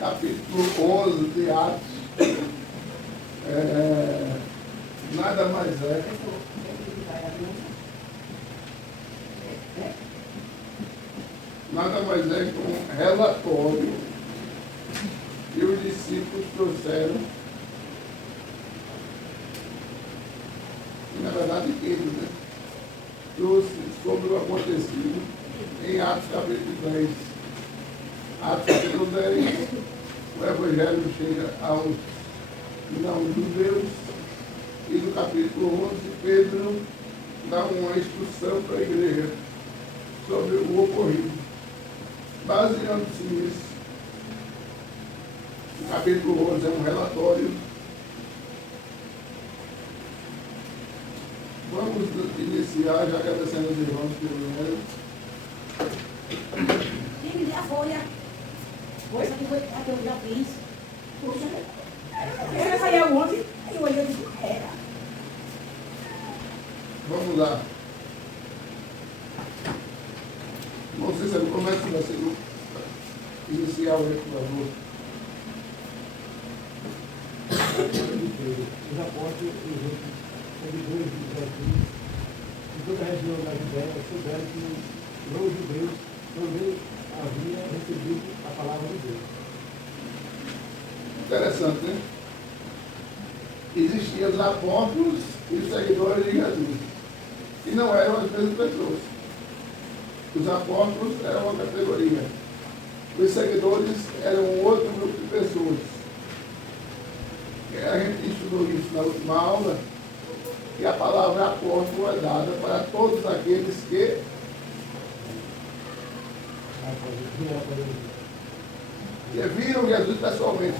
Capítulo 11 de Atos. Nada mais é que um relatório que os discípulos trouxeram, na verdade Pedro, trouxe sobre o acontecido em Atos capítulo 10. Atos capítulo 10, o Evangelho chega aos não-judeus, e no capítulo 11 Pedro dá uma instrução para a igreja sobre o ocorrido. Baseando-se nisso, o capítulo 11 é um relatório. Vamos iniciar já agradecendo aos irmãos que vieram. Me dê a folha. Coisa que eu já fiz. Poxa, ela saiu ontem, aí eu olhei e disse, era. Vamos lá. Não sei se eu começo com você inicial aí, por favor. Os apóstolos e os outros seguidores de Jesus de toda a região da Judéia souberam que os judeus também haviam recebido a palavra de Deus. Interessante, né? Existiam os apóstolos e os seguidores de Jesus. E não eram as mesmas pessoas. Os apóstolos eram uma categoria. Os seguidores eram outro grupo de pessoas. A gente estudou isso na última aula, que a palavra apóstolo é dada para todos aqueles que viram Jesus pessoalmente.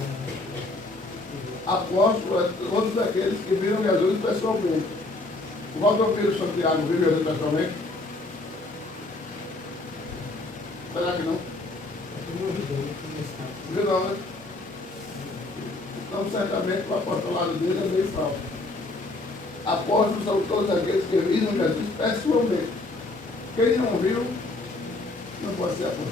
Apóstolo é todos aqueles que viram Jesus pessoalmente. O Valdomiro Santiago viu Jesus pessoalmente? Será que não? Viu não, né? Então, certamente, o apostolado dele é meio falso. Apóstolos são todos aqueles que viram Jesus pessoalmente. Quem não viu, não pode ser apóstolo.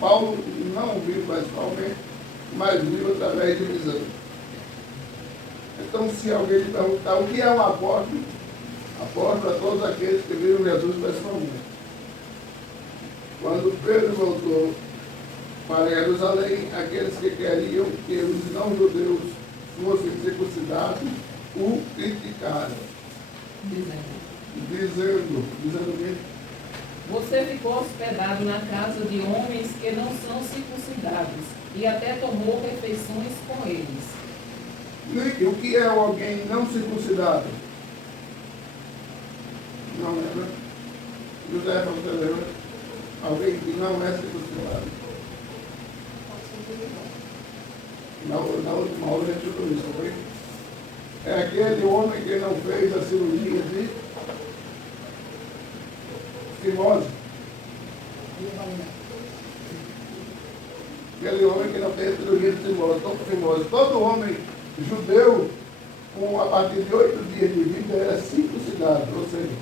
Paulo não viu pessoalmente, mas viu através de visão. Então, se alguém lhe perguntar o que é um apóstolo, apóstolo é todos aqueles que viram Jesus pessoalmente. Quando Pedro voltou para Jerusalém, aqueles que queriam que os não-judeus fossem circuncidados o criticaram, dizendo que você ficou hospedado na casa de homens que não são circuncidados e até tomou refeições com eles. O que é alguém não circuncidado? Não lembra? José, você lembra? Alguém que não é circuncidado. Na última aula a gente estudou isso, foi? É aquele homem que não fez a cirurgia de fimose. Aquele homem que não fez a cirurgia de fimose. Todo homem judeu, a partir de 8 dias de vida, era circuncidado, ou seja,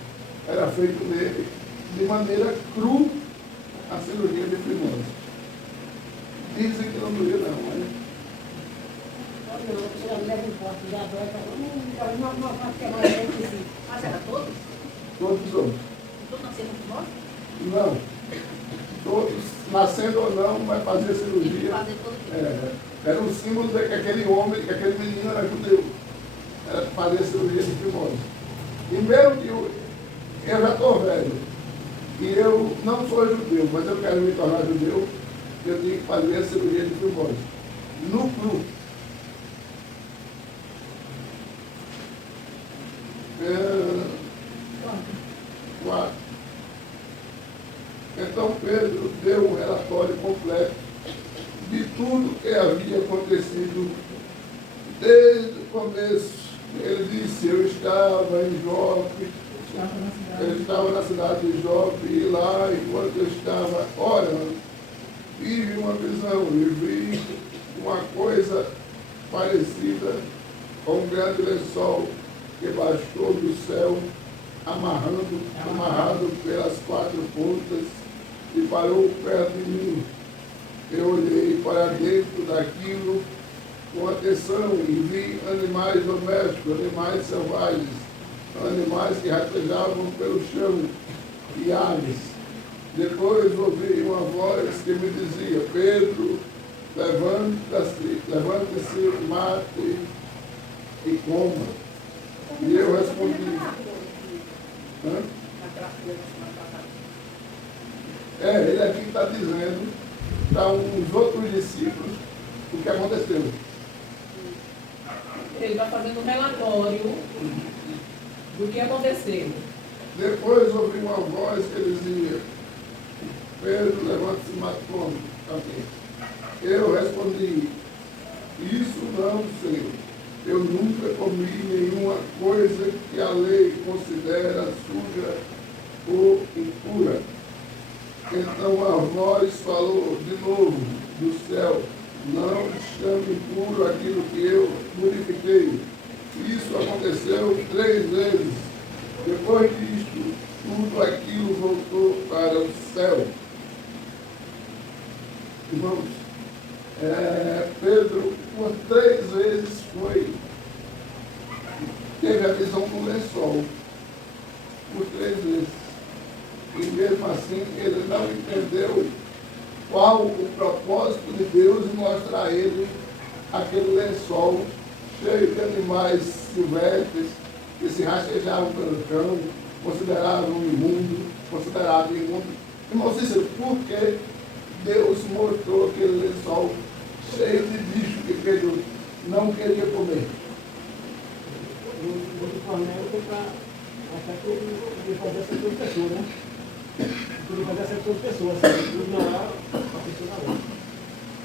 era feito nele de maneira crua a cirurgia de fimose. Dizem que não doía não, mas... Mas era todos? Todos os homens. Todos nasceram com nós? Não. Todos, nascendo ou não, vai fazer cirurgia. Era um símbolo de que aquele homem, que aquele menino era judeu. Era fazer cirurgia de fimose. E mesmo que eu já estou velho, e eu não sou judeu, mas eu quero me tornar judeu, eu tinha que fazer a cirurgia de fimose. No cru. Quatro. Então Pedro deu um relatório completo de tudo que havia acontecido desde o começo. Ele disse, eu estava em Jope, eu estava na cidade de Jope, e lá, enquanto eu estava orando, tive uma visão e vi uma coisa parecida com um grande lençol que baixou do céu amarrado pelas quatro pontas, e parou perto de mim. Eu olhei para dentro daquilo com atenção e vi animais domésticos, animais selvagens, animais que rastejavam pelo chão e aves. Depois ouvi uma voz que me dizia: Pedro, levante-se, mate e coma. E eu respondi: hã? Ele aqui está dizendo para uns outros discípulos o que aconteceu. Ele está fazendo um relatório do que aconteceu. Depois ouvi uma voz que dizia: Pedro, levante-se e mate e come. Eu respondi: isso não, Senhor. Eu nunca comi nenhuma coisa que a lei considera suja ou impura. Então a voz falou de novo do céu: não chame impuro aquilo que eu purifiquei. Isso aconteceu 3 vezes. Depois disto, tudo aquilo voltou para o céu. Irmãos, Pedro, por 3 vezes teve a visão do lençol. Por 3 vezes. E mesmo assim, ele não entendeu qual o propósito de Deus em mostrar a ele aquele lençol cheio de animais silvestres que se rastejavam pelo chão, consideravam imundo. Irmão Cícero, por que Deus mostrou aquele lençol cheio de bicho que Pedro não queria comer? O Flamengo foi para achar que ele ia fazer essa coisa pessoa, né? Ele ia fazer essa coisa pessoa, assim, ignorar a pessoa da outra.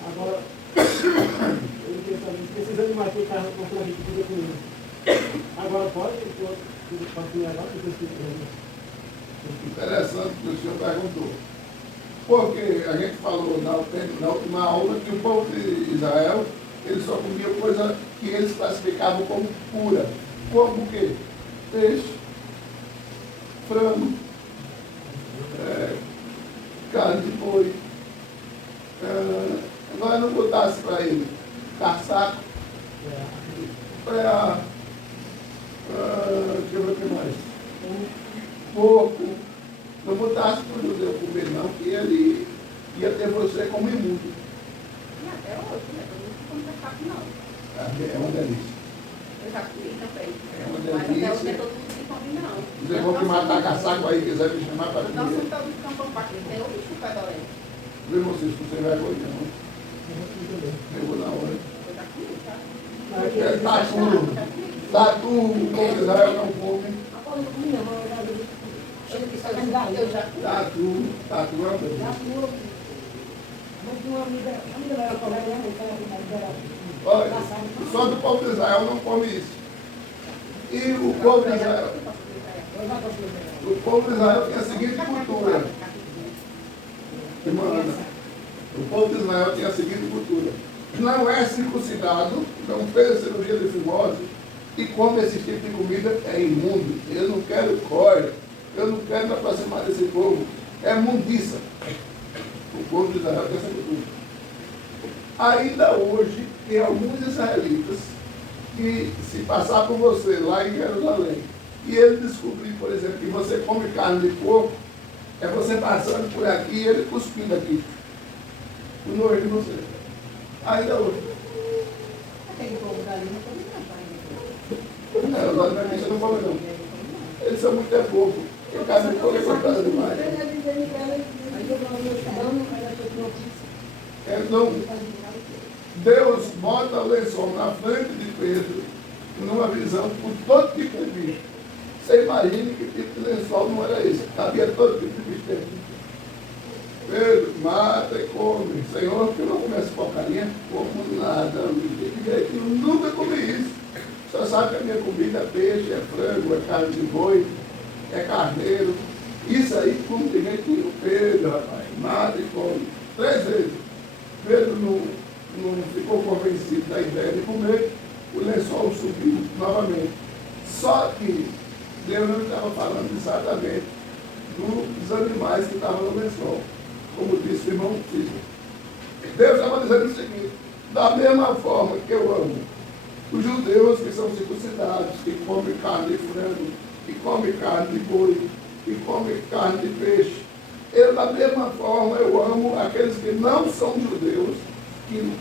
Agora, ele queria saber se esses animais que estavam comprando aqui que podia comer. Agora pode comer agora? Interessante que o senhor perguntou. Porque a gente falou na última aula que o povo de Israel, eles só comiam coisa que eles classificavam como pura. Como o quê? Peixe, frango, carne de boi. Agora não botasse para ele caçaco, deixa eu ver o que mais. Porco. Não botasse para o judeu comer, não, que ele ia ter você como imundo. E até hoje, né? Eu não como cachaco, não. É uma delícia. Eu já comi também. É uma Mas até hoje não é delícia. todo mundo que come, não. Vocês vão que matar caçaco aí, quiser me chamar para Nós comer. somos todos que estão para aqui. Tem o bicho pé da orelha. Vê vocês, não tem vergonha, não. Eu vou na hora. Eu já comi, tá? Tatu, o povo de Israel não come. Agora eu não comi, não. Eu já comi. Tatu é uma delícia. Já comi. Mas tinha uma amiga da minha colega, né? Que era Olha, só do povo de Israel não come isso. E o povo de Israel, tem a seguinte cultura. Irmã Ana, o povo de Israel tem a seguinte cultura: não é circuncidado, não fez cirurgia de fimose e come esse tipo de comida, é imundo. Eu não quero cória, eu não quero me aproximar desse povo, é mundiça. O povo de Israel tem essa cultura. Ainda hoje, tem alguns israelitas que, se passar por você lá em Jerusalém, e ele descobrir, por exemplo, que você come carne de porco, é você passando por aqui e ele cuspindo aqui. O nojo de você. Ainda hoje. Aquele povo dali não come, não. Os adventistas não comem, não. Eles são muito povos. E carne de porco é gostada demais. Então, Deus bota o lençol na frente de Pedro, numa visão com todo tipo de bicho. Você imagine que tipo de lençol não era esse. Havia todo tipo de bicho dentro. Pedro, mata e come. Senhor, que eu não comi essa porcaria? Como nada, eu nunca comi isso. Só sabe que a minha comida é peixe, é frango, é carne de boi, é carneiro. Isso aí, como tem gente que Pedro, rapaz, mata e come. 3 vezes. Pedro não ficou convencido da ideia de comer, o lençol subiu novamente. Só que Deus não estava falando exatamente dos animais que estavam no lençol, como disse o irmão Tito. Deus estava dizendo o seguinte: da mesma forma que eu amo os judeus que são circuncidados, que comem carne de frango, que comem carne de boi, que comem carne de peixe, eu, da mesma forma, eu amo aqueles que não são judeus, que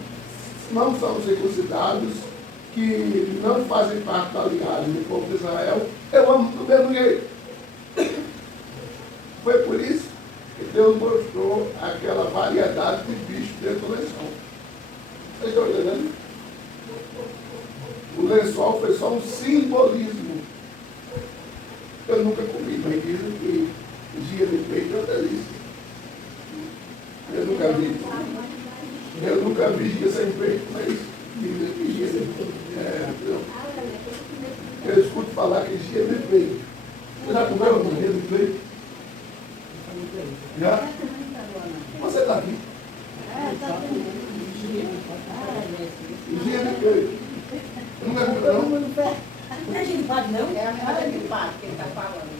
não são circuncidados, que não fazem parte da linhagem do povo de Israel. Eu amo do mesmo jeito. Foi por isso que Deus mostrou aquela variedade de bichos dentro do lençol. Vocês estão entendendo? O lençol foi só um simbolismo. Eu nunca comi, mas dizem que dia de peito é uma delícia. Eu nunca vi. Eu nunca vi dia sem peito, mas dizem que dia de peito. Eu escuto falar que dia de peito. Você já comeu um dia de peito? Já? Você está aqui? Dia de peito. Nunca comeu, não? Não é gilipado, não? É a memória de pato que ele está falando.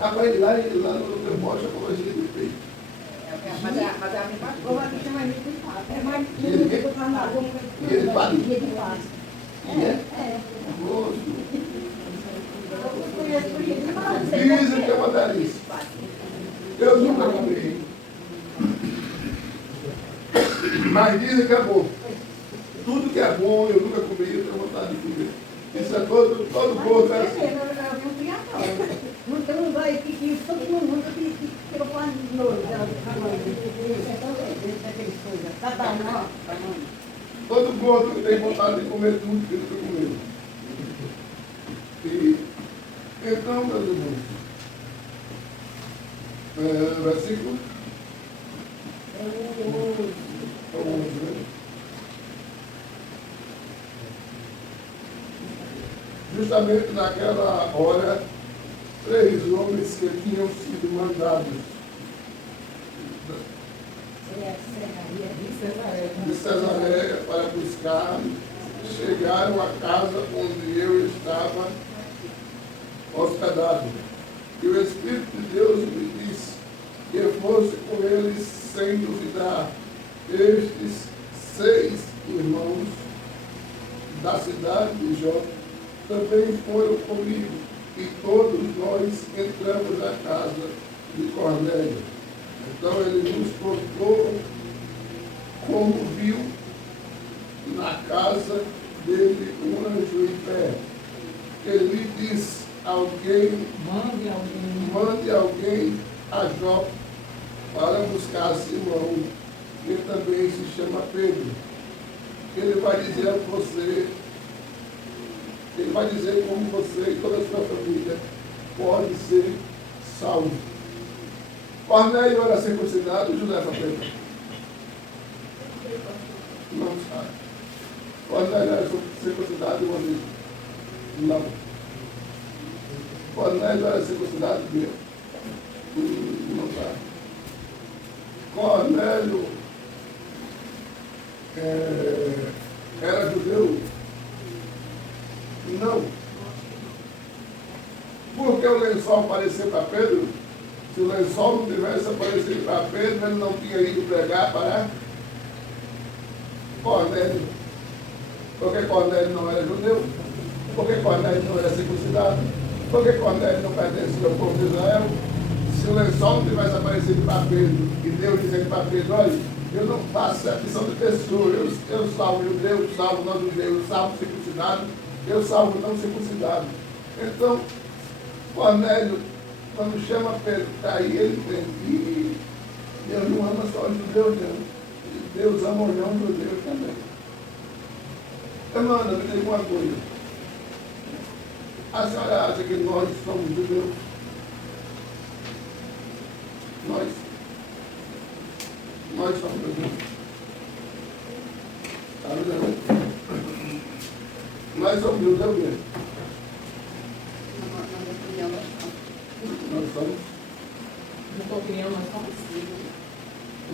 Rapaz, lá no meu mostra como dia de peito. Mas é a mesma Ou coisa. aqui chama de gilipado. É mais do que botar na água. Dia de pato. Dia de pato. É? Gosto. Eu conheço por dia de pato. Dizem que é uma delícia. Eu nunca comi. Mas dizem que é bom. Tudo que é bom eu nunca comi, eu tenho vontade de comer. Isso é todo gordo. É assim. Eu vi um criatório. Não vai que todo mundo nunca tirou para novo. Tá bom, Todo gordo tem vontade de comer tudo que ele está comendo. E, então, meus irmãos, versículo 11, né? Justamente naquela hora, 3 homens que tinham sido mandados de Cesareia para buscar, chegaram à casa onde eu estava hospedado. E o Espírito de Deus me disse que eu fosse com eles sem duvidar. Estes 6 irmãos da cidade de Jope também foram comigo, e todos nós entramos na casa de Cornélio. Então ele nos contou como viu na casa dele um anjo em pé. Ele lhe disse: mande alguém a Jope para buscar Simão, que também se chama Pedro. Ele vai dizer a você, ele vai dizer como você e toda a sua família pode ser salvo. Cornélio era circuncidado, José Pedro? Não sabe. Cornélio era circuncidado, meu amigo? Não. Cornélio era circuncidado, meu? Não sabe. Cornélio era judeu? Não. Porque o lençol apareceu para Pedro? Se o lençol não tivesse aparecido para Pedro, ele não tinha ido pregar para Cornélio. Porque Cornélio não era judeu? Porque Cornélio não era circuncidado? Porque Cornélio não pertencia ao povo de Israel? Se o lençol não tivesse aparecido para Pedro, e Deus dizendo para Pedro: olha, eu não faço acepção de pessoas, eu salvo judeu, eu salvo não judeu, eu salvo circuncidado, eu salvo não circuncidado. Então, Cornélio, quando chama Pedro, está aí, ele entende. Deus não ama só os judeus, não. Deus ama os não judeus também. Irmã, me diga uma coisa. A senhora acha que nós somos judeus? Nós somos judeus. Está vendo? Nós somos judeus mesmo. Nós somos. Na tua opinião, nós somos sim.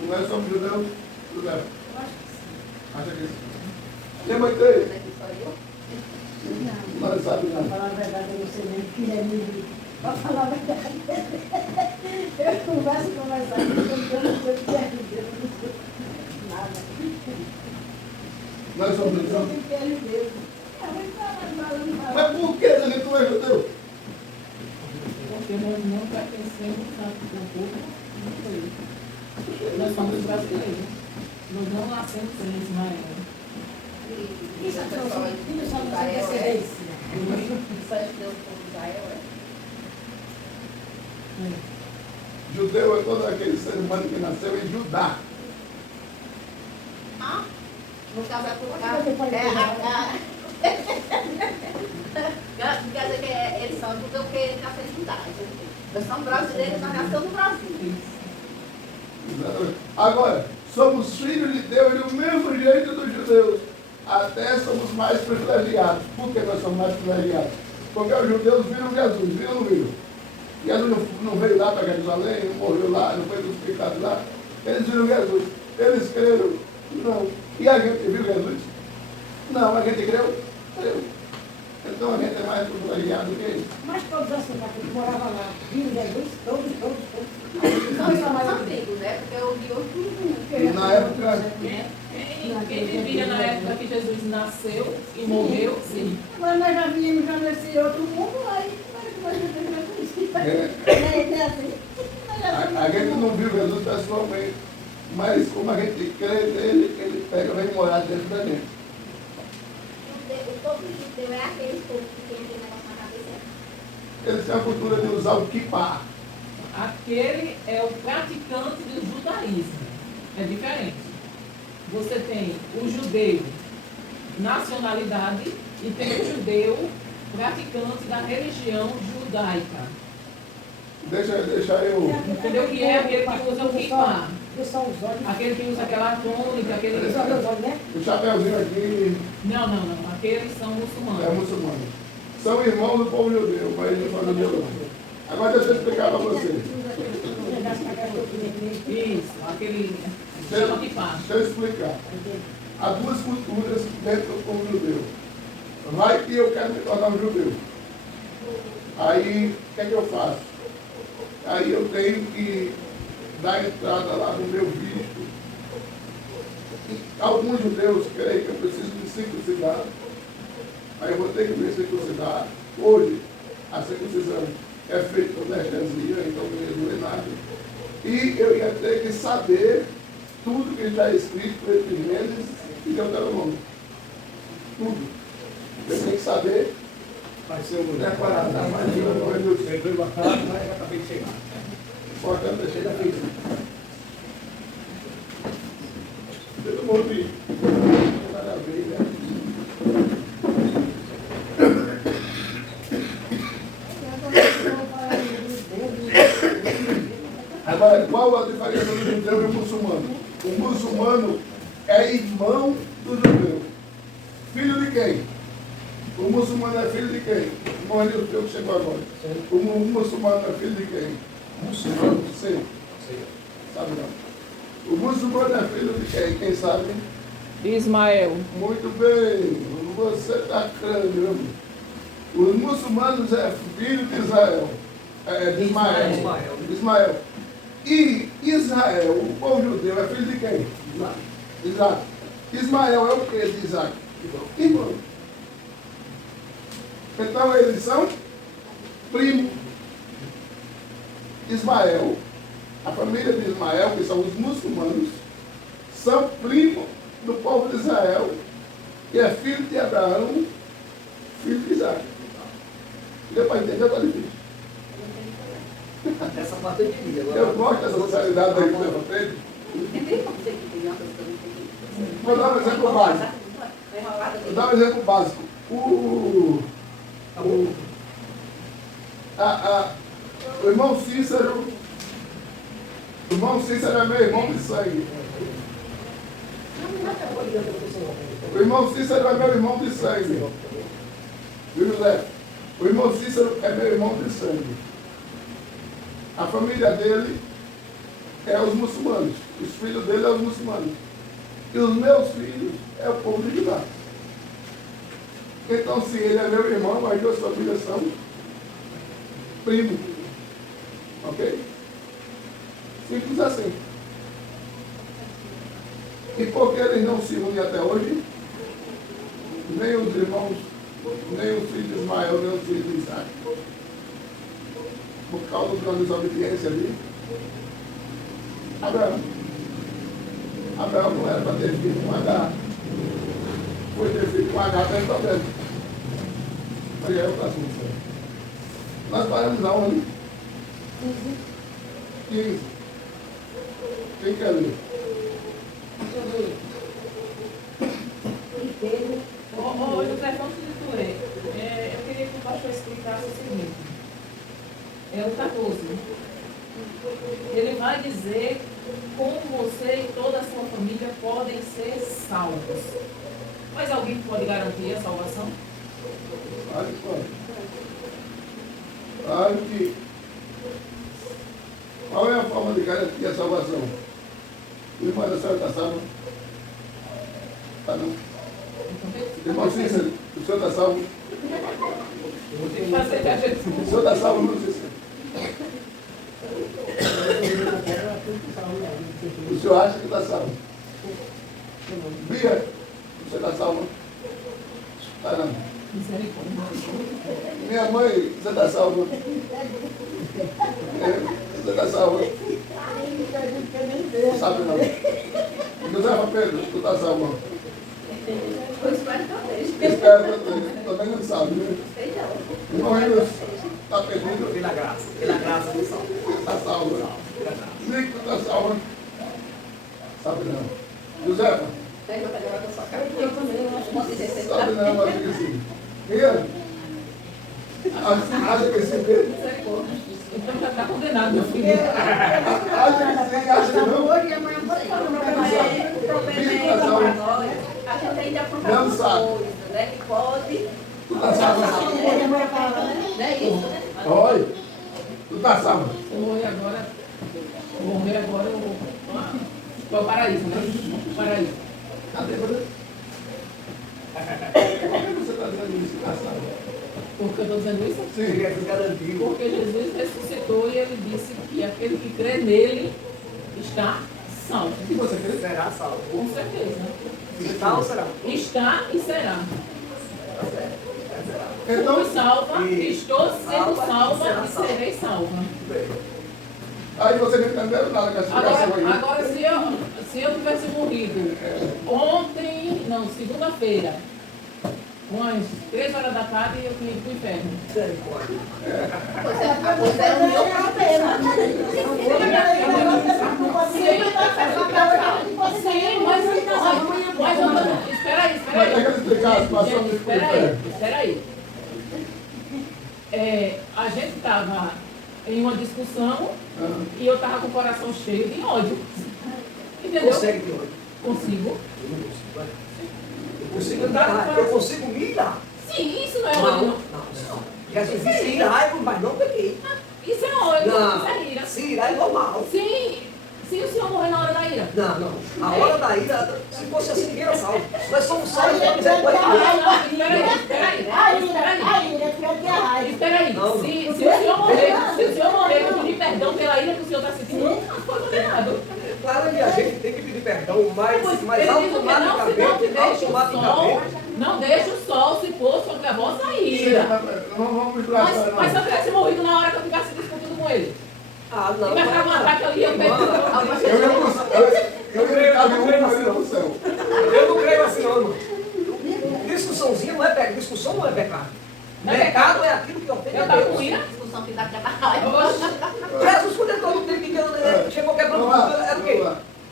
Nós somos judeus? Judeu. Eu acho que sim. Acha que sim? Minha mãe tem? Nós senhora sabe Para não. falar a verdade, eu não sei nem o que é livre. Para falar a verdade. Eu converso, eu não sei o que é livre. Eu não sei nada. Nós somos Eu judeus. sei o que é livre. Mas Mas por que ele tu é judeu? Porque nós não pertencemos ao povo brasileiro. Nós somos brasileiros. Nós não nascemos em Ismael. isso é só uma descendência. Só de Deus por Israel, é? Judeu é todo aquele ser humano que nasceu em Judá. Ah, no caso é por quer dizer que eles são judeus porque eles nasceram em Judá. Nós somos brasileiros, nós nascemos no Brasil. Exatamente. Agora, somos filhos de Deus do mesmo jeito dos judeus. Até somos mais privilegiados. Por que nós somos mais privilegiados? Porque os judeus viram Jesus, viram ou não viram? Jesus não veio lá para Jerusalém, não morreu lá, não foi crucificado lá. Eles viram Jesus. Eles creram? Não. E a gente viu Jesus? Não. A gente creu? Creu. Então a gente é mais privilegiado do que eles. Mas todos assim, que moravam lá, viram Jesus, todos. São os antigos, né? Porque o de hoje tudo. Na época, Quem vivia na época que Jesus nasceu e morreu, sim. Agora nós já viemos já nesse outro mundo, aí nós já temos isso. É assim. a gente não viu Jesus pessoalmente, mas como a gente crê nele, ele pega e vem morar dentro da gente. O povo judeu é aquele povo que tem aquele negócio na cabeça. Eles têm a cultura de usar o kippah. Aquele é o praticante do judaísmo. É diferente. Você tem o judeu nacionalidade e tem o judeu praticante da religião judaica. Deixa eu. Entendeu? Que é aquele que usa o kippah. Que são os olhos. Aquele que usa aquela tônica, aquele... Os olhos, né? O chapeuzinho aqui Não. Aqueles são é muçulmanos. muçulmano. São irmãos do povo judeu, mas não são judeus não. Agora deixa eu explicar para você. Isso, aquele... Chama kippah. Deixa eu explicar. Há duas culturas dentro do povo judeu. Vai que eu quero me tornar um judeu. Aí, o que é que eu faço? Aí eu tenho que dar entrada lá no meu visto. Alguns judeus creem que eu preciso de circuncidar. Aí eu vou ter que me circuncidar. Hoje, a circuncisão é feita com anestesia, então não ia doer nada. E eu ia ter que saber tudo que está escrito entre Gênesis e Deuteronômio. Tudo. Eu tenho que saber. Vai ser um Decorar, tá? Mas eu não vou. Veio uma casa, mas já acabei de chegar. Importante é cheio da pizza. Todo mundo vi. Maravilha. Agora, qual a diferença do judeu e o muçulmano? O muçulmano é irmão do judeu. Filho de quem? O muçulmano é filho de quem? O Maurício que chegou agora. O muçulmano é filho de quem? Muçulmano? Sim. Sabe não. O muçulmano é filho de quem? Quem sabe? Ismael. Muito bem. Você está crânio. Os muçulmanos é filho de Israel. De Ismael. Ismael. E Israel, o povo judeu, é filho de quem? Isaac. Ismael é o que de Isaac? Irmão. Então eles são primos. Ismael, a família de Ismael, que são os muçulmanos, são primos do povo de Israel, que é filho de Abraão, filho de Isaac. Deu para entender? Está difícil. Essa parte eu entendi. Eu gosto dessa sociedade daí que você fez. Vou dar um exemplo básico. Vou dar um exemplo básico. O irmão Cícero é meu irmão de sangue. O irmão Cícero é meu irmão de sangue. Viu, José? O irmão Cícero é meu irmão de sangue. A família dele é os muçulmanos. Os filhos dele são os muçulmanos. E os meus filhos é o povo de Judá. Então, se ele é meu irmão, as duas famílias são primos. Ok? Simples assim. E por que eles não se unem até hoje? Nem os irmãos, nem os filhos de Ismael, nem os filhos de Isaac. Por causa da desobediência ali. Abraão não era para ter filho com H. Foi ter filho com H, tem problema. Aí é outro assunto. Nós paramos aonde? 15. Quem quer ler? Ô, José Fonte de Touré, eu queria que o pastor explicasse o seguinte. É o 14. Ele vai dizer como você e toda a sua família podem ser salvos. Mas alguém pode garantir a salvação? Claro que pode. Claro que. Qual é a forma de garantir a salvação? O irmão da senhora está salvo? Está não? Irmão Cícero, o senhor está salvo? Tem que fazer que a gente... O senhor está salvo, não, Cícero? O senhor acha que está salvo? Bia, o senhor está salvo? Está não. Minha mãe, você está salvo? Você está salvo? Não sabe não. Josefa Pedro, tu está salvo? Eu espero que eu deixe. Espero que também não sabe, né? Sei não. Irmão Renan, está perdido? Pela graça do salvo. Está salvo. Pela graça. Nico, está salvo? Sabe não. Josefa? Pega o negócio da sua cara. Eu também não posso dizer Sabe não, mas diga assim. Rian? Acha que esse mesmo? Então já está condenado, meu filho. Acha que sim, acha que não? Hoje, amanhã, pode falar uma coisa. O problema é para nós. A gente ainda apronta Não algumas sabe. coisas, né? Que pode. Tu está salvo? Não é isso, né? Oi. Tu está salvo? Eu morrer agora, eu vou para o paraíso, né? Paraíso. Cadê você? Por que você está dizendo isso, está salvo? Por que eu estou dizendo isso? Sim. Porque Jesus ressuscitou e ele disse que aquele que crê nele está salvo. O que você crê? Será salvo. Com certeza. Está ou será? Está e será. Então, Fui salva, E- estou sendo salva e salva será e salva. serei salva. aí você não entendeu nada com essa explicação aí. Agora se eu tivesse morrido ontem, não, segunda-feira, umas 3 horas da tarde, eu tinha ido para o inferno. Pois é o meu problema. Sim, mas espera aí. Mas deixa eu explicar a situação do Espera aí. A gente estava em uma discussão e eu estava com o coração cheio de ódio. Entendeu? Consegue ter ódio. Consigo. Eu consigo me irar. Sim, isso não é Não, ódio, não. Jesus disse ira raiva, mas não peguei. não. Isso é ódio, isso é ira. Não, se irar é normal. Sim, se o senhor morrer na hora da ira. Não. A hora da ira, se fosse assim, ninguém era salvo. Nós somos salvos Aí, quando quiser coisa de Deus. Espera aí. Não. Se o senhor morrer e pedir perdão pela ira que o senhor está sentindo, não foi condenado. Claro que a gente tem que pedir perdão, mas Ele diz o que não, se não te automaticamente. não deixe o sol se pôr sobre a vossa ira. Não vamos misturar Mas essa se eu não. tivesse morrido na hora que eu tivesse discutindo com ele, Ah, e não. me achava um ataque ali, eu perdi. Eu ia caber um número no céu. Eu não creio assim, não, irmão. Discussãozinha não é pecado. Discussão não é pecado. Não é Pecado é aquilo que ofende Eu a estava com Deus. ira. Discussão que dá cada raiva. Jesus, quando entrou no templo que chegou quebrando Vamos tudo, lá, era o quê?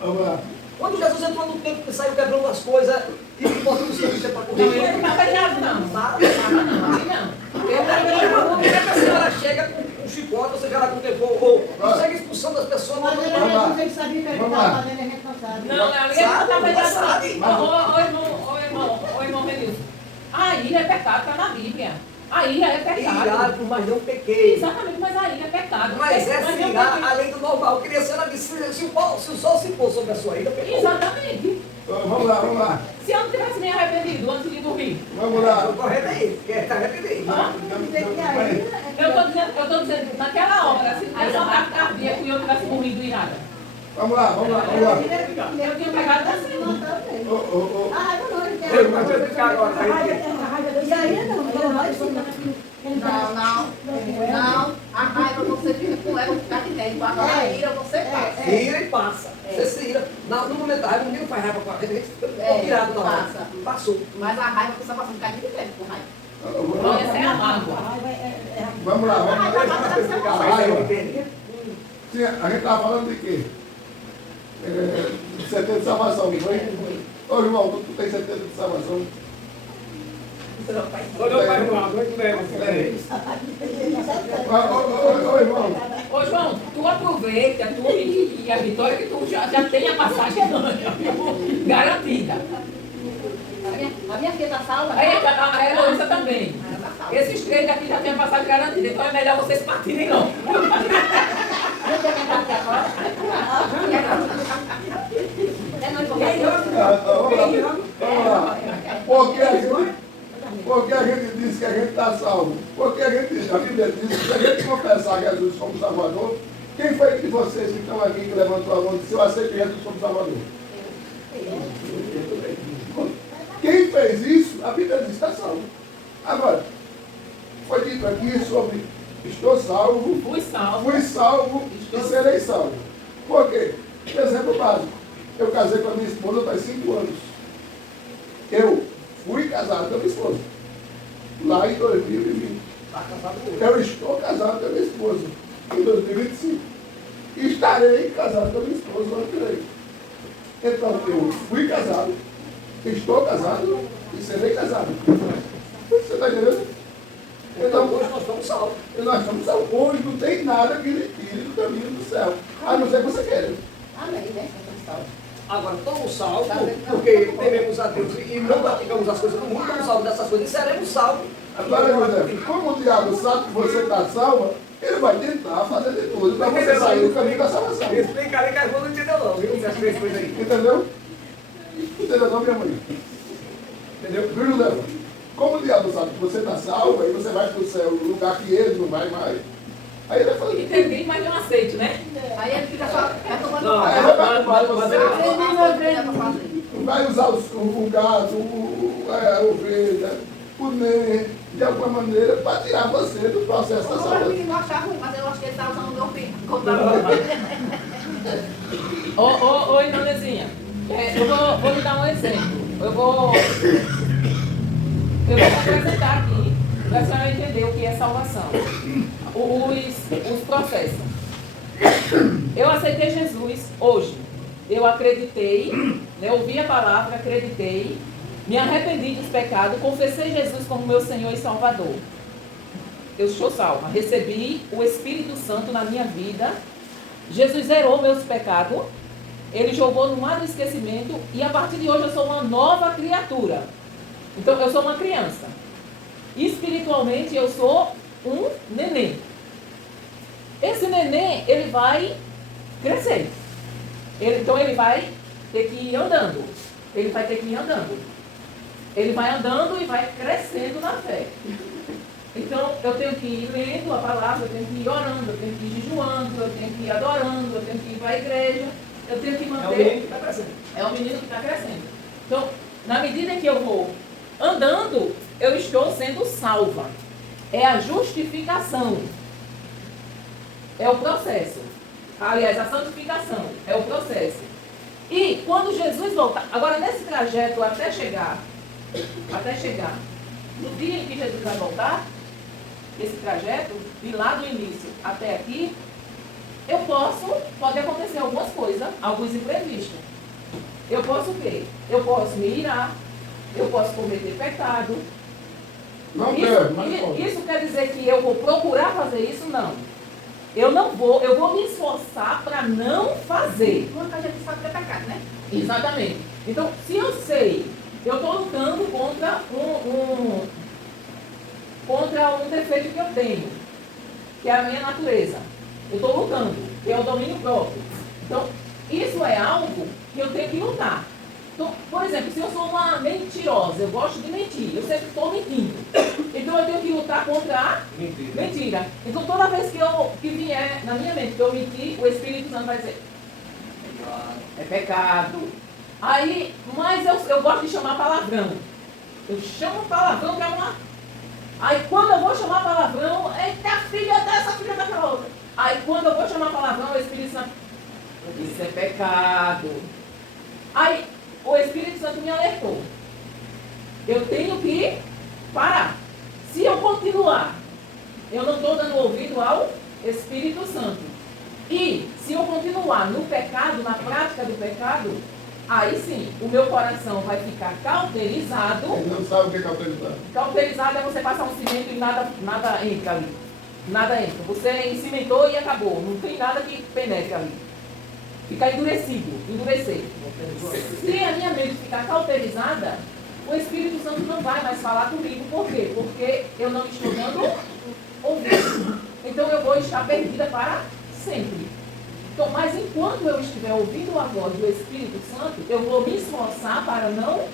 vamos lá. Quando Jesus entrou no templo que saiu quebrando as coisas e botando os filhos para Não, ele correr. não estava errado, não. Nada. Não, ali não. Por que a senhora chega com um chicote, você já lá com o tempo, ou consegue expulsando as pessoas? Mas ele sabia que ele estava fazendo, a gente não sabe. Não, ali ele não estava errado, Sabe, não. Ô, irmão Renilson. A ira é pecado, está na Bíblia. A ira é pecado. Irado, mas não pequei. Exatamente, mas a ira é pecado. Mas é não se irar além do normal. Eu queria ser se o sol se pôr sobre a sua ira, pecou. Exatamente. Vamos lá, vamos lá. Se eu não tivesse me arrependido antes de dormir. Vamos lá. Estou correto aí, porque está arrependido. Hã? Eu tô dizendo, naquela hora, se tivesse um ataque cardíaco e eu tivesse morrido irada. Vamos lá, vamos lá, vamos lá. Eu tinha pegado assim. Ô, ô, ô. A raiva não, ele quer. Eu vou explicar agora. A raiva dele. E aí não, porque ele vai sim. Não. A raiva você fica com ela, ficar de dentro. Agora a ira você passa. Vira e passa. Você se ira. No momento da raiva, ninguém faz raiva com a gente. Ficou tirado da hora. passa. Passou. Mas a raiva você passa um bocadinho de tempo com raiva. Então, essa é a mágoa. A raiva é. Vamos lá, vamos lá. Deixa eu explicar mais aí, eu entendo. Sim, a gente estava falando de quê? De certeza de salvação, não foi? Ô, irmão, tu tem certeza de salvação? Olhou para o lado, muito bem, Ô, irmão. Ô, João, tu aproveita, tu e a Vitória, que tu já tem a passagem garantida. A minha filha está salva. A Heloísa também. Esses três daqui já têm a passagem garantida, então é melhor vocês partirem não. Vamos lá. Porque a gente diz que a gente está salvo. Porque a Bíblia diz que se a gente confessar Jesus como Salvador, quem foi de vocês que estão aqui que levantou a mão e disse, eu aceito Jesus como Salvador? Quem fez isso, a Bíblia diz que está salvo. Agora, foi dito aqui sobre estou salvo, Fui salvo. fui salvo e serei salvo. Por quê? Exemplo básico. Eu casei com a minha esposa faz 5 anos. Eu fui casado com a minha esposa. Lá em 2020. Eu estou casado com a minha esposa em 2025. E estarei casado com a minha esposa no ano que vem. Então, eu fui casado, estou casado e serei casado. Você está entendendo? Então hoje nós estamos salvos. Nós estamos salvos. Hoje não tem nada que lhe tire do caminho do céu. A não ser que você queira. Amém, né? Estamos salvos. Agora, estamos salvos porque tememos a Deus e não praticamos as coisas do mundo, estamos salvos dessas coisas e seremos salvos. Agora, José, como o diabo sabe que você está salva, ele vai tentar fazer de tudo para você sair do caminho da salvação. Explica ali que a irmã não entendeu não, viu? Essas três coisas aí. Entendeu? Entendeu não, minha mãe? Entendeu? Viu, José? Como o diabo sabe que você está salvo, aí você vai para o céu, no lugar que ele não vai mais. Aí ele vai fazer. Entendi, mas não aceito, né? Aí ele fica só. Não, Aí ele vai para você. Não. Vai usar o gado, a ovelha, o nen, de alguma maneira, para tirar você do processo da Eu salvação. não achava ruim, mas eu acho que ele está usando o meu filho. Ô, Indonesinha, eu vou lhe dar um exemplo. Eu vou te apresentar aqui, para a senhora entender o que é salvação. Os processos. Eu aceitei Jesus hoje. Eu acreditei, né, ouvi a palavra, acreditei, me arrependi dos pecados, confessei Jesus como meu Senhor e Salvador. Eu estou salva. Recebi o Espírito Santo na minha vida. Jesus zerou meus pecados. Ele jogou no mar do esquecimento. E a partir de hoje eu sou uma nova criatura. Então eu sou uma criança. Espiritualmente eu sou um neném. Esse neném, ele vai crescer. Então ele vai ter que ir andando. Ele vai ter que ir andando. Ele vai andando e vai crescendo na fé. Então eu tenho que ir lendo a palavra, eu tenho que ir orando, eu tenho que ir jejuando, eu tenho que ir adorando, eu tenho que ir para a igreja, eu tenho que manter. É o menino que está crescendo. É o menino que está crescendo. Então, na medida em que eu vou andando, eu estou sendo salva. É a justificação. É o processo. Aliás, a santificação é o processo. E quando Jesus voltar, agora nesse trajeto até chegar, no dia em que Jesus vai voltar, esse trajeto, de lá do início até aqui, pode acontecer algumas coisas, alguns imprevistos. Eu posso o quê? Eu posso me irar, eu posso cometer pecado. Não deve, mas pode. Isso quer dizer que eu vou procurar fazer isso? Não. Eu não vou, eu vou me esforçar para não fazer. Muita gente sabe que é pecado, né? Exatamente. Então, se eu sei, eu estou lutando contra um defeito que eu tenho, que é a minha natureza. Eu estou lutando, que é o domínio próprio. Então, isso é algo que eu tenho que lutar. Então, por exemplo, se eu sou uma mentirosa, eu gosto de mentir, eu sempre estou mentindo. Então eu tenho que lutar contra a mentira. Então toda vez que vier na minha mente que eu mentir, o Espírito Santo vai dizer, é pecado. Aí, mas eu gosto de chamar palavrão. Eu chamo palavrão que é uma... Aí quando eu vou chamar palavrão, eita filha dessa, filha daquela outra. Aí quando eu vou chamar palavrão, o Espírito Santo, isso é pecado. Aí o Espírito Santo me alertou. Eu tenho que parar. Se eu continuar, eu não estou dando ouvido ao Espírito Santo. E se eu continuar no pecado, na prática do pecado, aí sim, o meu coração vai ficar cauterizado. Ele não sabe o que é cauterizado. Cauterizado é você passar um cimento e nada entra ali. Nada entra. Você cimentou e acabou. Não tem nada que penetre ali. Ficar endurecido, endurecer. Se a minha mente ficar cauterizada, o Espírito Santo não vai mais falar comigo. Por quê? Porque eu não estou dando ouvido. Então eu vou estar perdida para sempre. Então, mas enquanto eu estiver ouvindo a voz do Espírito Santo, eu vou me esforçar para não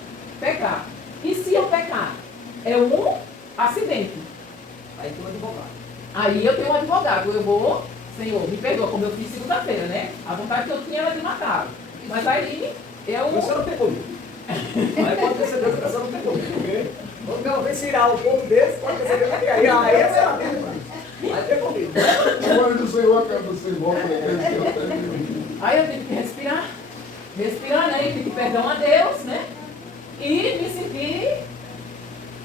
pecar. E se eu pecar? É um acidente. Aí tem um advogado. Aí eu tenho um advogado. Eu vou, Senhor, me perdoa, como eu fiz segunda-feira, né? A vontade que eu tinha era de matar. Mas aí eu... Você não pegou mesmo. Aí pode ter certeza que você não pegou mesmo. Porque quando ela vem tirar um ponto desse, pode ter certeza que aí essa é a mesma. Aí pegou mesmo. Agora do Senhor acaba sem volta. Aí eu tive que respirar, né? E pedir perdão a Deus, né? E me sentir,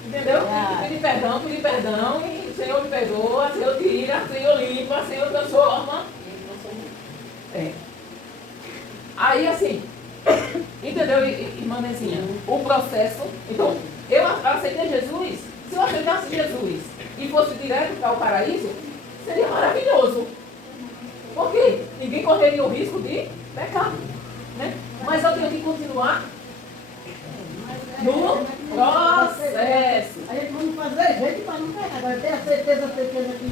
entendeu? Pedir perdão, e Senhor me perdoa, Senhor tira, Senhor limpa, Senhor transforma. É. Aí assim, entendeu, irmã Nezinha? O processo, então, eu aceitei Jesus. Se eu aceitasse Jesus e fosse direto para o paraíso, seria maravilhoso. Porque ninguém correria o risco de pecar, né? Mas eu tenho que continuar no processo. A gente vamos fazer jeito para não pegar. Agora tem a certeza que...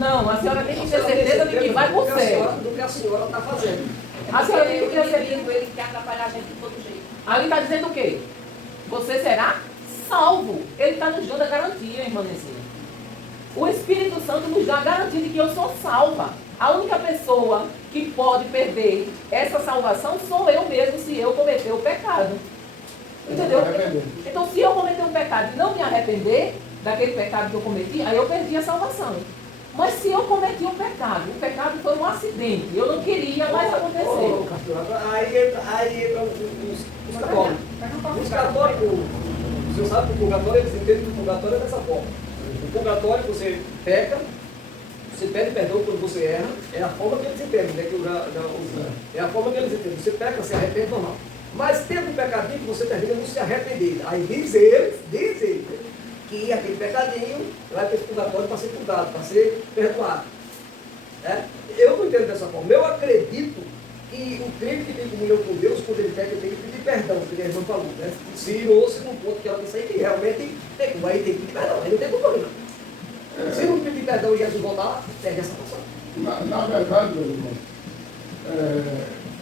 Não, a senhora tem que ter certeza de que vai para o céu. Do que a senhora está fazendo. A senhora tem que ter certeza. Ele quer atrapalhar a gente de todo jeito. Ali está dizendo o quê? Você será salvo. Ele está nos dando a garantia, irmã Nezinha. O Espírito Santo nos dá a garantia de que eu sou salva. A única pessoa que pode perder essa salvação sou eu mesmo, se eu cometer o pecado. Entendeu? Então, se eu cometer um pecado e não me arrepender daquele pecado que eu cometi, aí eu perdi a salvação. Mas se eu cometi um pecado, o pecado foi um acidente, eu não queria, mas aconteceu. Aí entra os católicos. Os católicos, o senhor sabe que o purgatório, eles entendem que o purgatório é dessa forma. O purgatório, você peca, você pede perdão quando você erra, é a forma que eles entendem, né? É a forma que eles entendem. Você peca, se arrepende, normal. Mas tendo um pecadinho que você termina não se arrepender. Aí diz eles, que aquele pecadinho vai ter purgatório para ser cuidado, para ser perdoado. Eu não entendo dessa forma. Eu acredito que o crente que tem comunhão com Deus, quando ele peca, ele tem que pedir perdão, como a irmã falou, né? Se num ponto que ela disse aí que realmente tem como, aí tem que pedir perdão, aí não tem como não. Se não pedir perdão e Jesus voltar lá, perde essa noção. Na verdade, meu irmão,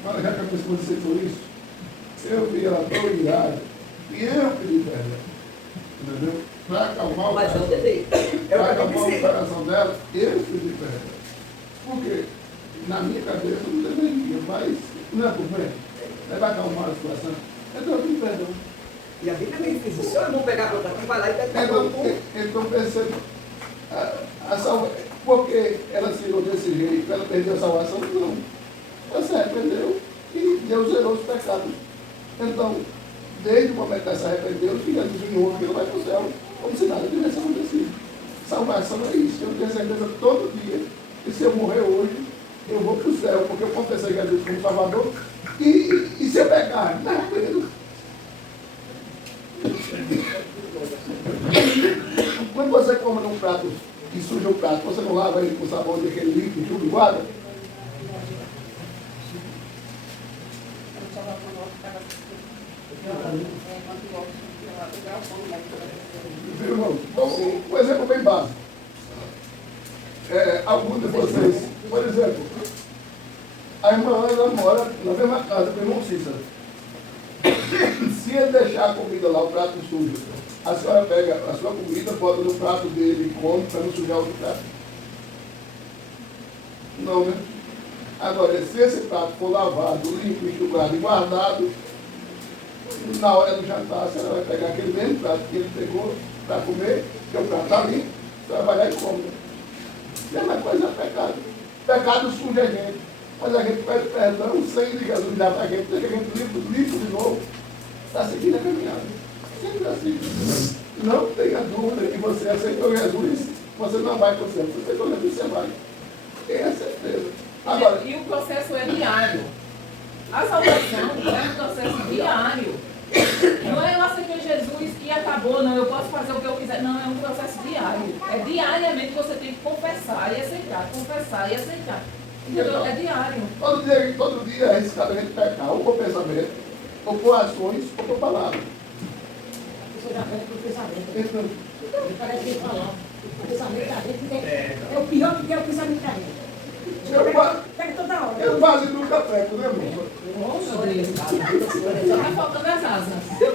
mas já que a minha esposa citou isso, eu vi ela tão irada e eu pedi perdão. Entendeu? Para acalmar o Mas coração. não tentei. Para acalmar o coração dela, eu pedi perdão. Porque na minha cabeça não deveria, mas não é por bem. Vai acalmar a situação. Então eu pedi perdão. E a Bíblia me diz, se eu não pegar contra aqui, vai lá e pede perdão. Então perceba, porque ela se virou desse jeito, ela perdeu a salvação, não. Ela se arrependeu e Deus zerou os pecados. Então, desde o momento que ela se arrependeu, fica desvinhando que não vai para o céu, como se nada tivesse acontecido. Salvação é isso, eu tenho certeza todo dia que se eu morrer hoje, eu vou para o céu, porque eu confessei Jesus como Salvador, e se eu pecar, não arrependo. Quando você come num prato e suja o prato, você não lava ele com sabão de aquele líquido, tudo igual? Viu, irmão? Um exemplo bem básico. Alguns de vocês, por exemplo, a irmã ela mora na mesma casa com o irmão Cícero. Se ele deixar a comida lá, o prato sujo, a senhora pega a sua comida, bota no prato dele e come para não sujar outro prato. Não, né? Agora, se esse prato for lavado, limpo, enxugado e guardado, na hora do jantar, a senhora vai pegar aquele mesmo prato que ele pegou para comer, que o prato está limpo, trabalhar e come. Mesma coisa é pecado. Pecado suja a gente. Mas a gente pede perdão, o sangue de Jesus dá para a gente, deixa a gente limpo de novo, está seguindo a caminhada. Sempre assim. Não tenha dúvida que você aceitou Jesus, você não vai para o céu. Você aceitou Jesus, você vai. Tenha certeza. Agora, E o processo é diário. A salvação é um processo diário. Não é eu aceitei Jesus e acabou, não, eu posso fazer o que eu quiser. Não, é um processo diário. É diariamente que você tem que confessar e aceitar, confessar e aceitar. Entendeu? É diário. todo dia é arriscado a gente pecar, ou por pensamento, ou por ações, ou por palavras. A pessoa já pede por pensamento. Então, Parece que ele fala, o pensamento da gente é o pior que tem o pensamento da gente. Pega toda hora. eu quase nunca peco, né, irmão? Oh, meu Deus. Só tá faltando as asas. Essa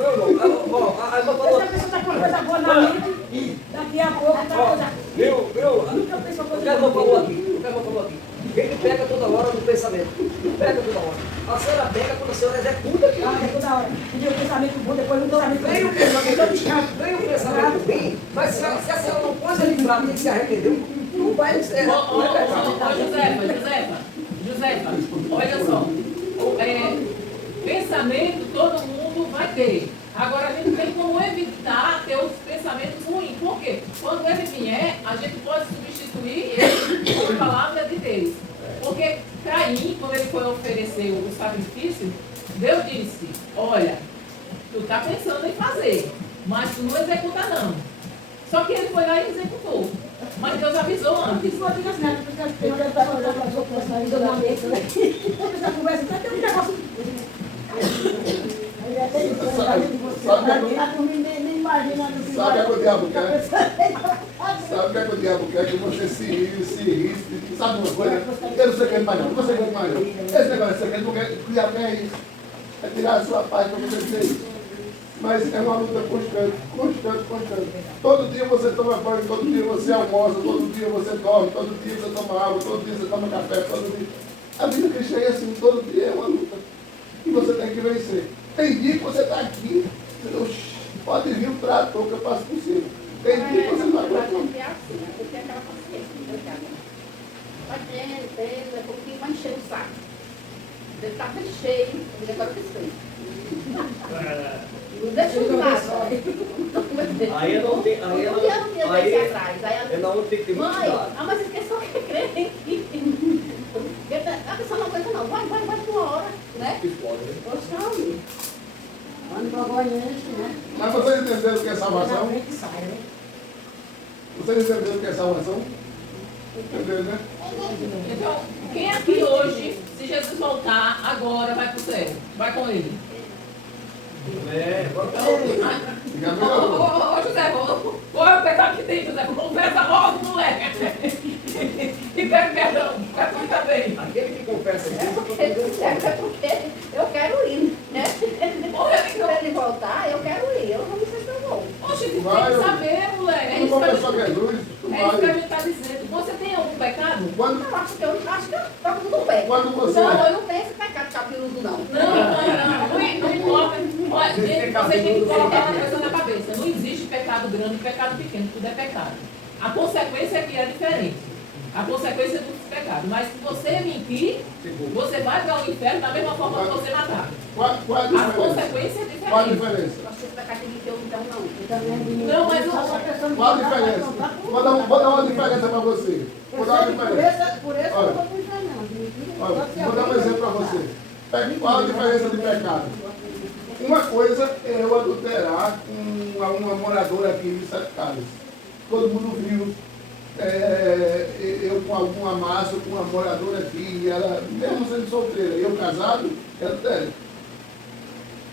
pessoa está com uma coisa boa na mente, daqui a pouco está coisa. Nunca pensou O coisa cara não boa. falou aqui. Ele pega toda hora no pensamento. Pega toda hora. A senhora pega quando a senhora executa aquilo. Ah, é toda hora. Um dia o pensamento bom, depois um pensamento Vem o pensamento bem, mas se a senhora não pôs ele pra mim e se arrependeu, não vai ser. Ô, Josefa, olha só. Pensamento todo mundo vai ter. Agora a gente tem como evitar ter os pensamentos ruins. Por quê? Quando ele vier, a gente pode substituir ele com a palavra de Deus. Porque Caim, quando ele foi oferecer o sacrifício, Deus disse, olha, tu está pensando em fazer, mas tu não executa não. Só que ele foi lá e executou. Mas Deus avisou antes. Isso aqui nas netas, porque as pessoas estão falando com as outras pessoas na mesa, né? Essa conversa até tem um negócio. Aí já tem que Sabe a comida nem imagina do que Sabe o que o diabo quer? Sabe Sabe o que é que o diabo quer? Que você se ri. Sabe uma coisa? Eu não sei o que é mais não. Você quer mais não. Esse negócio de segredo, porque o diabo é isso. É tirar a sua paz para você dizer isso. Mas é uma luta constante. Todo dia você toma banho, todo dia você almoça, todo dia você dorme, todo dia você toma água, todo dia você toma café, todo dia. A vida cristã é assim, todo dia é uma luta. E você tem que vencer. Tem dia que você está aqui, pode vir um trator que eu passo por cima. Tem dia que você não aguenta. É assim, né? Porque aquela paciência, entendeu? Vai tendo, é pouquinho, vai encher o saco. Deve estar bem cheio, mas agora que sei. Não deixa o nada. Aí eu não tenho. Aí eu não. Aí Eu não tenho que ter muito mãe, cuidado. mas esqueceu que é crente. A pessoa não aguenta não. Vai tua hora, né? Explode, né? Poxa, Quando o vovó enche, né? Mas vocês entenderam o que é Na salvação? frente sai, né? Vocês entenderam o que é salvação? Entenderam, né? Então, quem aqui hoje, se Jesus voltar agora, vai para o céu? Vai com ele. Agora tá Fica melhor. Ô, José, qual é o pecado que tem, José? Confessa logo, moleque. E pede perdão, perdão também. Aquele que confessa é isso, porque eu quero ir, né? Olha, Se ele voltar, eu quero ir. Eu não sei se eu vou. Oxe, tem Vai, que saber, moleque. É Quando isso que a confessou gente- Jesus, tu é isso que a vai. gente está dizendo. Você tem algum pecado? Quando Eu acho que tá tudo bem. Quando você- Não, eu não tenho esse pecado capiludo, não. Não importa. Olha, gente, você tem que colocar uma coisa na cabeça. Não existe pecado grande e pecado pequeno, tudo é pecado. A consequência aqui é diferente. A consequência do pecado. Mas se você mentir, você vai para o inferno da mesma forma que você matar. qual é a A diferença? consequência é Qual a diferente. diferença? Eu acho que esse pecado de eu então não. Eu também Não, mas só o- a pessoa não Qual a vai diferença? contar com- Vou dar uma diferença para você. Vou dar uma Eu sei que diferença. por esse Olha. eu vou pro inferno, não. Mentira. Olha, Só se vou dar um alguém- exemplo para você. Qual a diferença de pecado? Uma coisa é eu adulterar com uma moradora aqui de Sete Casas. Todo mundo viu eu com alguma massa, com uma moradora aqui, e ela, mesmo sendo solteira, eu casado, ela adultério.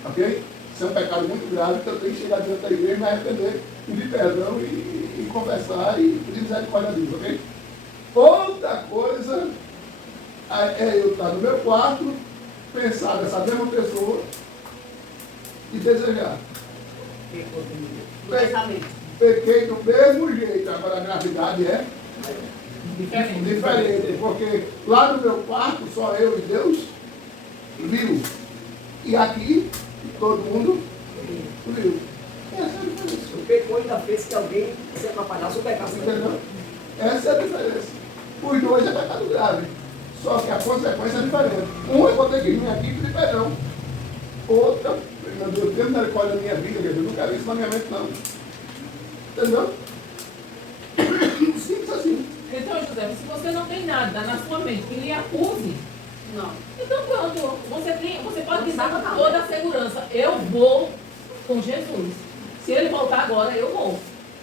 Ok? Isso é um pecado muito grave que eu tenho que chegar diante da igreja e me arrepender, pedir perdão e conversar e pedir misericórdia a Deus, ok? Outra coisa é eu estar no meu quarto, pensar nessa mesma pessoa e desejar. Pensamento. Pequei do mesmo jeito, agora a gravidade é Diferente. diferente, porque lá no meu quarto só eu e Deus viu. E aqui todo mundo viu. Essa é a diferença. O pecou ainda fez que alguém se atrapalhasse o pecado. Entendeu? Essa é a diferença. Os dois é pecado grave. Só que a consequência é diferente. Um eu vou ter que vir aqui e pedir perdão. Outra, meu Deus, Deus não recolhe a minha vida, quer dizer, eu nunca vi isso na minha mente, não. Entendeu? Simples assim. Então, José, se você não tem nada na sua mente que lhe acuse, Não. então pronto, você pode dizer com toda a segurança, eu vou com Jesus. Se ele voltar agora, eu vou.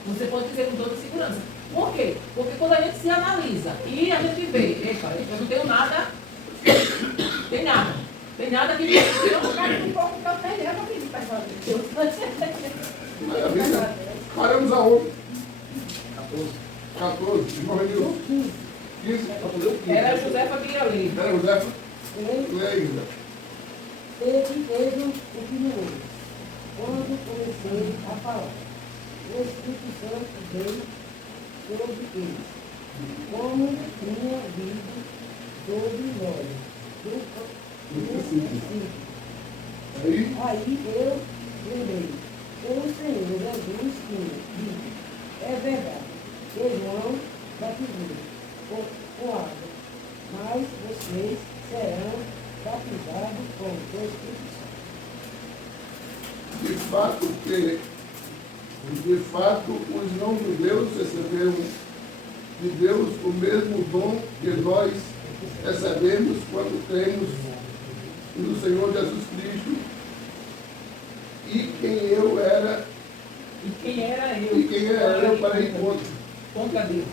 Você pode dizer com toda a segurança. Por quê? Porque quando a gente se analisa e a gente vê, epa, eu não tenho nada, tem nada. Tem nada que me Eu quero um pouco que eu tenho, eu vou pedir perdão de Deus. Maravilha. Paramos aonde? 14. Irmão Renilson. 15. era Josefa Guilherme. Era Josefa? Ele Leila. teve o que me ouve. Quando comecei a falar, o Espírito Santo veio sobre eles, como tinha vindo sobre nós, do princípio. Aí, Aí eu lembrei, o Senhor Jesus tinha dito, é verdade, João batizou com água, mas vocês serão batizados com o Espírito Santo. de fato, os não-judeus receberam de Deus o mesmo dom que nós recebemos quando cremos no Senhor Jesus Cristo e quem eu era E quem era eu? e quem era eu para ir Contra Deus.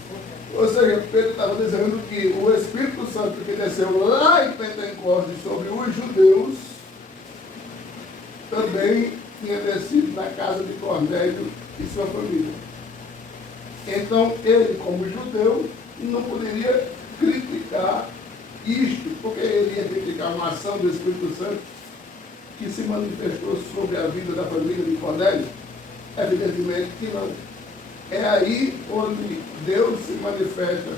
Ou seja, Pedro estava dizendo que o Espírito Santo que desceu lá em Pentecostes sobre os judeus também tinha descido na casa de Cornélio e sua família. Então, ele, como judeu, não poderia criticar isto, porque ele ia criticar uma ação do Espírito Santo que se manifestou sobre a vida da família de Cornélio? Evidentemente que não. É aí onde Deus se manifesta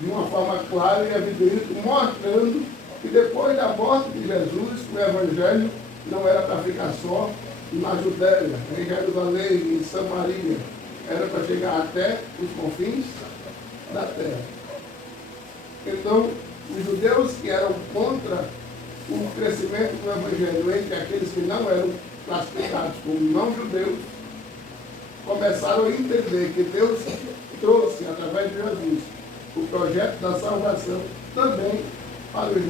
de uma forma clara e evidente, mostrando que depois da morte de Jesus, o Evangelho não era para ficar só na Judéia, em Jerusalém, em Samaria, era para chegar até os confins da terra. Então, os judeus que eram contra o crescimento do Evangelho entre aqueles que não eram classificados como não-judeus, começaram a entender que Deus trouxe, através de Jesus, o projeto da salvação também para os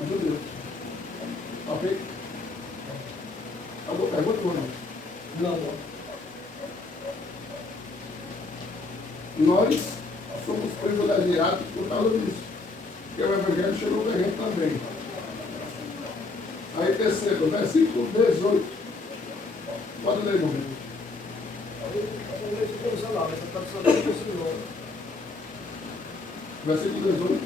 não-judeus. Ok? Alguma pergunta, irmão? Não. Nós somos privilegiados por causa disso, porque o Evangelho chegou para a gente também. Aí perceba, versículo 18. Pode ler, irmão. Versículo 18.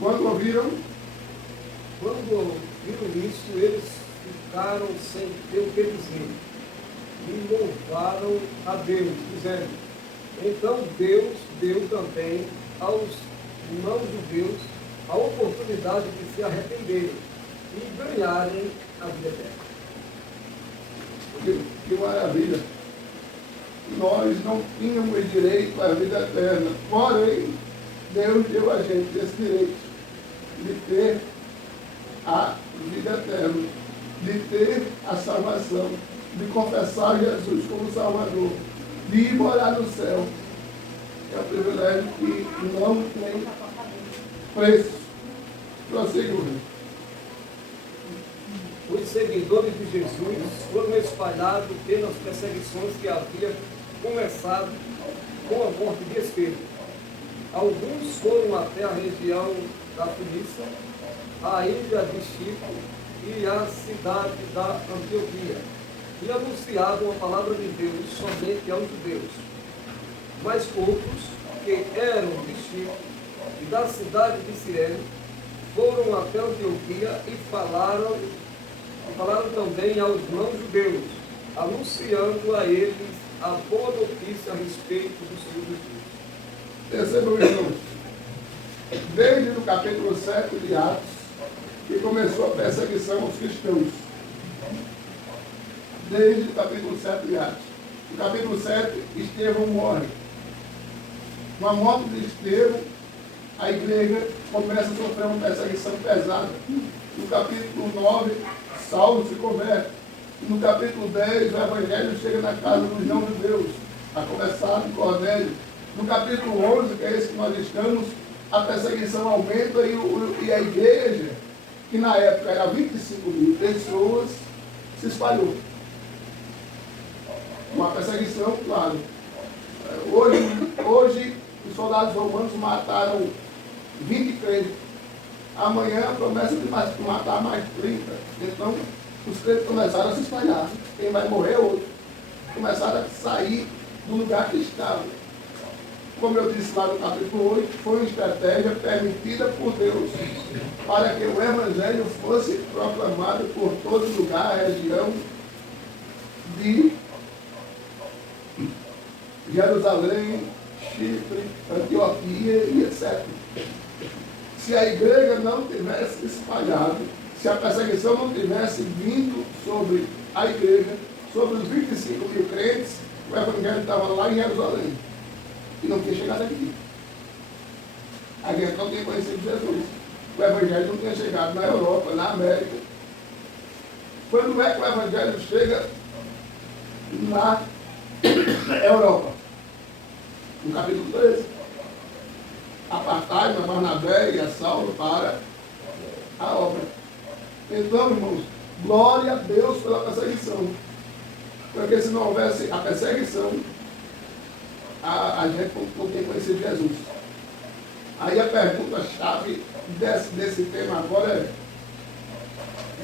Quando ouviram, Quando viram isso, eles ficaram sem ter o que dizer. E louvaram a Deus, dizendo: então Deus deu também aos não-judeus a oportunidade de se arrependerem e ganharem a vida eterna. que maravilha, nós não tínhamos direito à vida eterna, porém, Deus deu a gente esse direito de ter a vida eterna, de ter a salvação, de confessar Jesus como Salvador, de ir morar no céu. É um privilégio que não tem preço. Prossiga, irmão. Os seguidores de Jesus foram espalhados pelas perseguições que havia começado com a morte de Estevão. Alguns foram até a região da Fenícia, a ilha de Chipre e a cidade da Antioquia, e anunciavam a palavra de Deus somente aos judeus. Mas outros, que eram de Chipre e da cidade de Cirene, foram até Antioquia e falaram também aos não-judeus, anunciando a eles a boa notícia a respeito do Senhor Jesus. Percebam, irmãos, desde o capítulo 7 de Atos, que começou a perseguição aos cristãos. Desde o capítulo 7 de Atos. No capítulo 7, Estevão morre. Com a morte de Estevão, a igreja começa a sofrer uma perseguição pesada. No capítulo 9, Saulo se converte. No capítulo 10, o evangelho chega na casa dos não-judeus, a começar de Cornélio. No capítulo 11, que é esse que nós estamos, a perseguição aumenta e a igreja, que na época era 25 mil pessoas, se espalhou. Uma perseguição, claro. Hoje os soldados romanos mataram 20 crentes. Amanhã a promessa de matar mais 30. Então, os crentes começaram a se espalhar. Quem vai morrer é outro. Começaram a sair do lugar que estavam. Como eu disse lá no capítulo 8, foi uma estratégia permitida por Deus para que o Evangelho fosse proclamado por todo lugar, a região de Jerusalém, Chipre, Antioquia e etc. Se a igreja não tivesse espalhado, se a perseguição não tivesse vindo sobre a igreja, sobre os 25 mil crentes, o Evangelho estava lá em Jerusalém. E não tinha chegado aqui. A gente não tinha conhecido Jesus. O Evangelho não tinha chegado na Europa, na América. Quando é que o Evangelho chega na Europa? No capítulo 13. Apartai a Barnabé e a Saulo para a obra. Então, irmãos, glória a Deus pela perseguição. Porque se não houvesse a perseguição, a gente não tem conhecido Jesus. Aí a pergunta-chave desse tema agora é: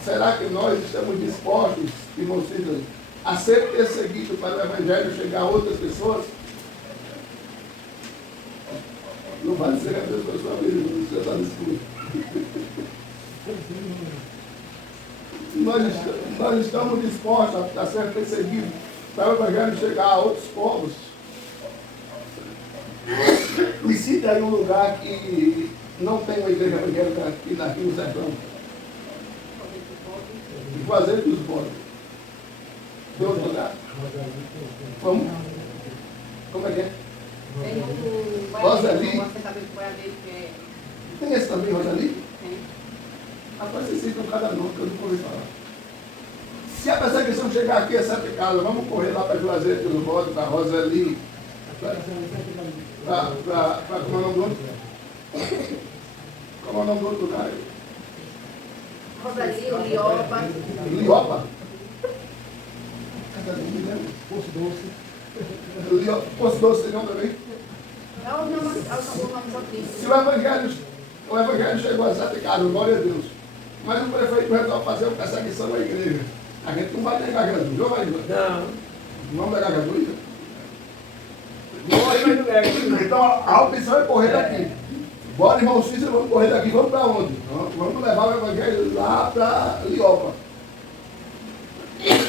será que nós estamos dispostos, irmãos, a ser perseguidos para o Evangelho chegar a outras pessoas? Não vai ser a mesma sua vida, você está no escuro. Nós estamos dispostos a ser perseguidos para o Evangelho chegar a outros povos. Me cite aí um lugar que não tem uma igreja evangélica aqui no sertão. E fazer dos bodes. Tem outro lugar? Como? Como é que é? Tem o Roseli? assentamento boiadeiro que é. Tem esse também, Roseli? Tem. Rapaz, vocês citam cada nome que eu não ouvi falar. Se a perseguição chegar aqui a Sete Casas, vamos correr lá para Juazeiro dos Bodes, para Roseli, para como é o nome do outro? Como é o nome do outro lugar? Roseli, o Liopa. Liopa? Poço Doce. Poço Doce não também? É o nome só Se o Evangelho chegou a Sete Casas, glória a Deus. Mas o prefeito resolve fazer uma perseguição à igreja. A gente não vai negar Jesus, não vai? Não. Vamos negar Jesus? Morre, mas não nega. Então a opção é correr daqui. Bora, irmão Cícero, vamos correr daqui, vamos para onde? Vamos levar o Evangelho lá para Liopa.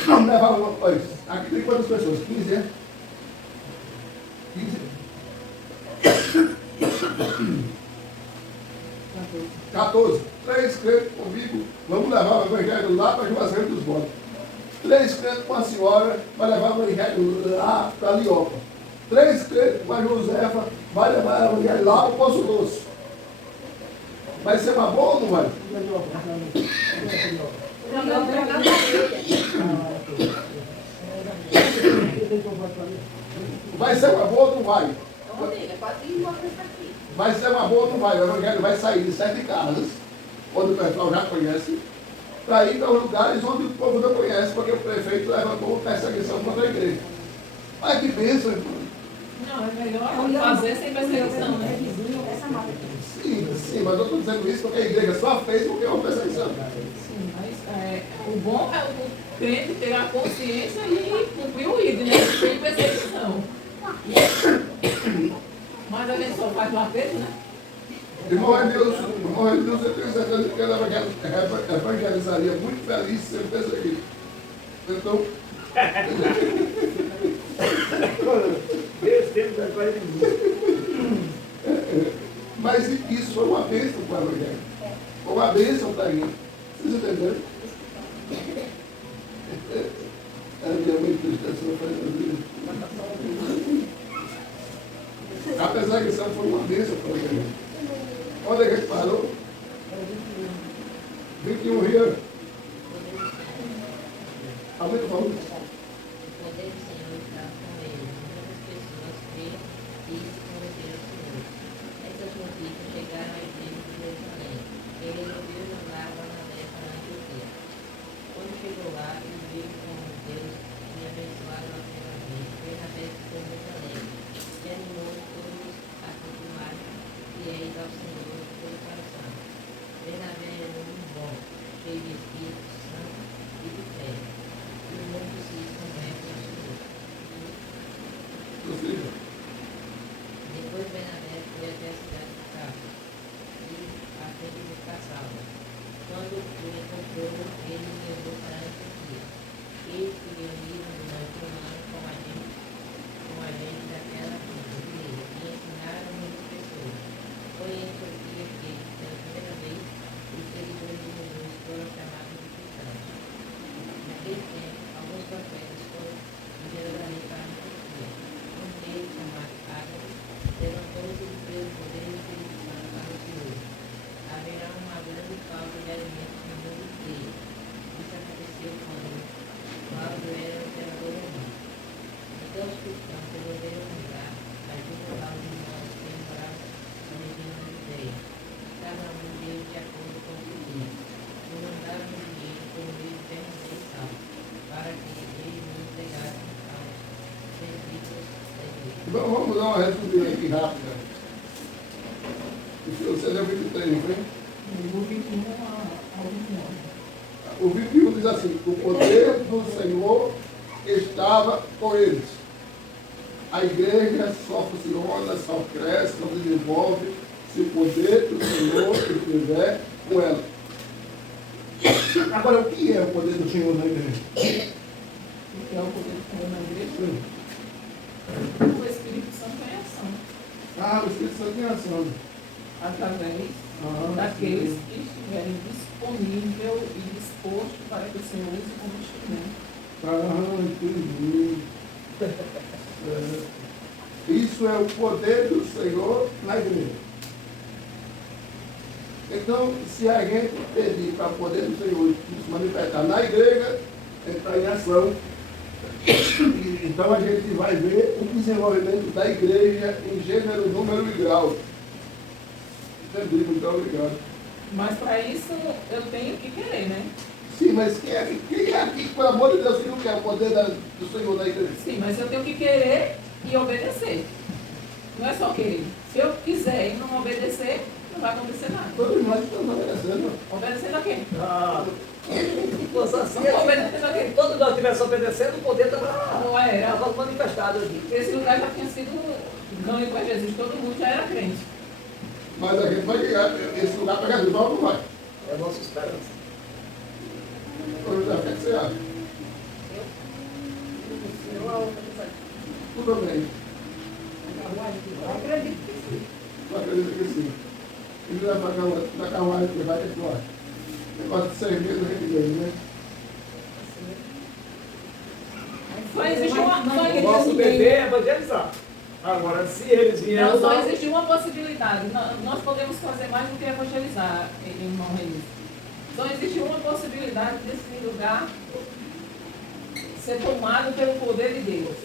Vamos levar uma coisa. Aqui tem quantas pessoas? 15, né? 15? 14. 3 crentes comigo, vamos levar o Evangelho lá para Juazeiro dos Bodes. 3 crentes com a senhora, vai levar o Evangelho lá para Liopa. 3 crentes com a Josefa, vai levar o Evangelho lá para o Poço Doce. Vai ser uma boa ou não vai? Vai ser uma boa ou não vai? Vai ser uma boa ou não vai? O Evangelho vai sair de 7 casas, onde o pessoal já conhece, para ir para os lugares onde o povo não conhece, porque o prefeito levantou perseguição contra a igreja. Mas que bênção, irmão. Não, é melhor fazer sem perseguição, né? Sim, mas eu estou dizendo isso porque a igreja só fez porque é uma perseguição. Sim, mas o bom é o crente ter a consciência e cumprir o ídolo, né? Sem perseguição. Mas a gente só faz o apelo, né? Irmão Edilson, eu tenho certeza que ele evangelizaria muito feliz se ele fez aqui. Então, Deus tem que dar ele muito. mas isso foi uma bênção para o Evangelho. Foi uma bênção para mim. Vocês entenderam? A minha mãe tristeza não faz nada. Apesar que isso foi uma bênção para o Evangelho. Onde é que a gente parou? 21 rios. Aumenta o valor. O poder do Senhor está com ele. Muitas pessoas creram e se converteram ao Senhor. Essas notícias chegaram à igreja de Jerusalém. Ele resolveu mandar Barnabé para a Antioquia. Quando chegou lá, ele viu como Deus tinha abençoado ativamente. Barnabé ficou muito alegre e animou todos a continuarem fiéis ao Senhor de todo o coração. Barnabé era muito bom, cheio de Espírito Santo e de fé. E muitos se convertem ao Senhor. Depois Barnabé foi até a cidade de Tarso e a fim de buscar Saulo. Quando o encontrou, ele o levou para a Antioquia. Eles se reuniram durante um ano com a gente daquela igreja e ensinaram muitas pessoas. Foi em Antioquia que, pela primeira vez, os seguidores de Jesus foram chamados de cristãos. Naquele tempo, alguns profetas foram de Jerusalém para a Antioquia. Um deles, chamado Ágabo, levantou-se e pelo poder do Espírito Santo anunciou: haverá uma grande falta de alimentos no mundo inteiro. Isso aconteceu quando Cláudio era o imperador romano. Então os cristãos resolveram mudar ajuda aos irmãos que moravam na região da Judeia. Cada um deles de acordo com o que tinha. E mandaram dinheiro por meio de Bernabé e Saulo, para que eles não entregassem aos serviços da igreja. Vamos dar uma resumida aqui rápida. Você leu o 23, não foi? Do 21 ao 29. O 21 diz assim: o poder do Senhor estava com eles. A igreja só funciona, só cresce, só desenvolve se o poder do Senhor estiver com ela. Agora, o que é o poder do Senhor na igreja? O que é o poder do Senhor na igreja? O Espírito Santo é ação. Ah, o Espírito Santo em ação. Através daqueles que estiverem disponível e disposto para que o Senhor use como instrumento. Entendi. Isso é o poder do Senhor na igreja. Então, se a gente pedir para o poder do Senhor se manifestar na igreja, entrar em ação, então a gente vai ver o desenvolvimento da igreja em gênero, número e grau. Entendi, muito obrigado. Mas para isso eu tenho que querer, né? Sim, mas quem é aqui, pelo amor de Deus, que não quer o poder do Senhor na igreja? Sim, mas eu tenho que querer e obedecer. Não é só querer. Se eu quiser e não obedecer, não vai acontecer nada. Todos nós estamos obedecendo. Obedecendo a quem? Fosse assim, Não obedecendo a quem? se todo nós estivesse obedecendo, o poder estava Não era. manifestado aqui. Esse lugar já tinha sido ganho para Jesus, todo mundo já era crente. Mas a gente vai chegar esse lugar para Jesus, não vai. É a nossa esperança. O que você acha? Tudo bem. Eu acredito que sim. Eu acredito que sim. Ele vai para a carruagem que vai ter que lá. Negócio de 6 meses a gente ganha, né? Só existe uma. O nosso dever é evangelizar. Agora, se eles vierem. Não, só existe uma possibilidade. Nós podemos fazer mais do que evangelizar, irmão Reis. Só existe uma possibilidade desse lugar ser tomado pelo poder de Deus.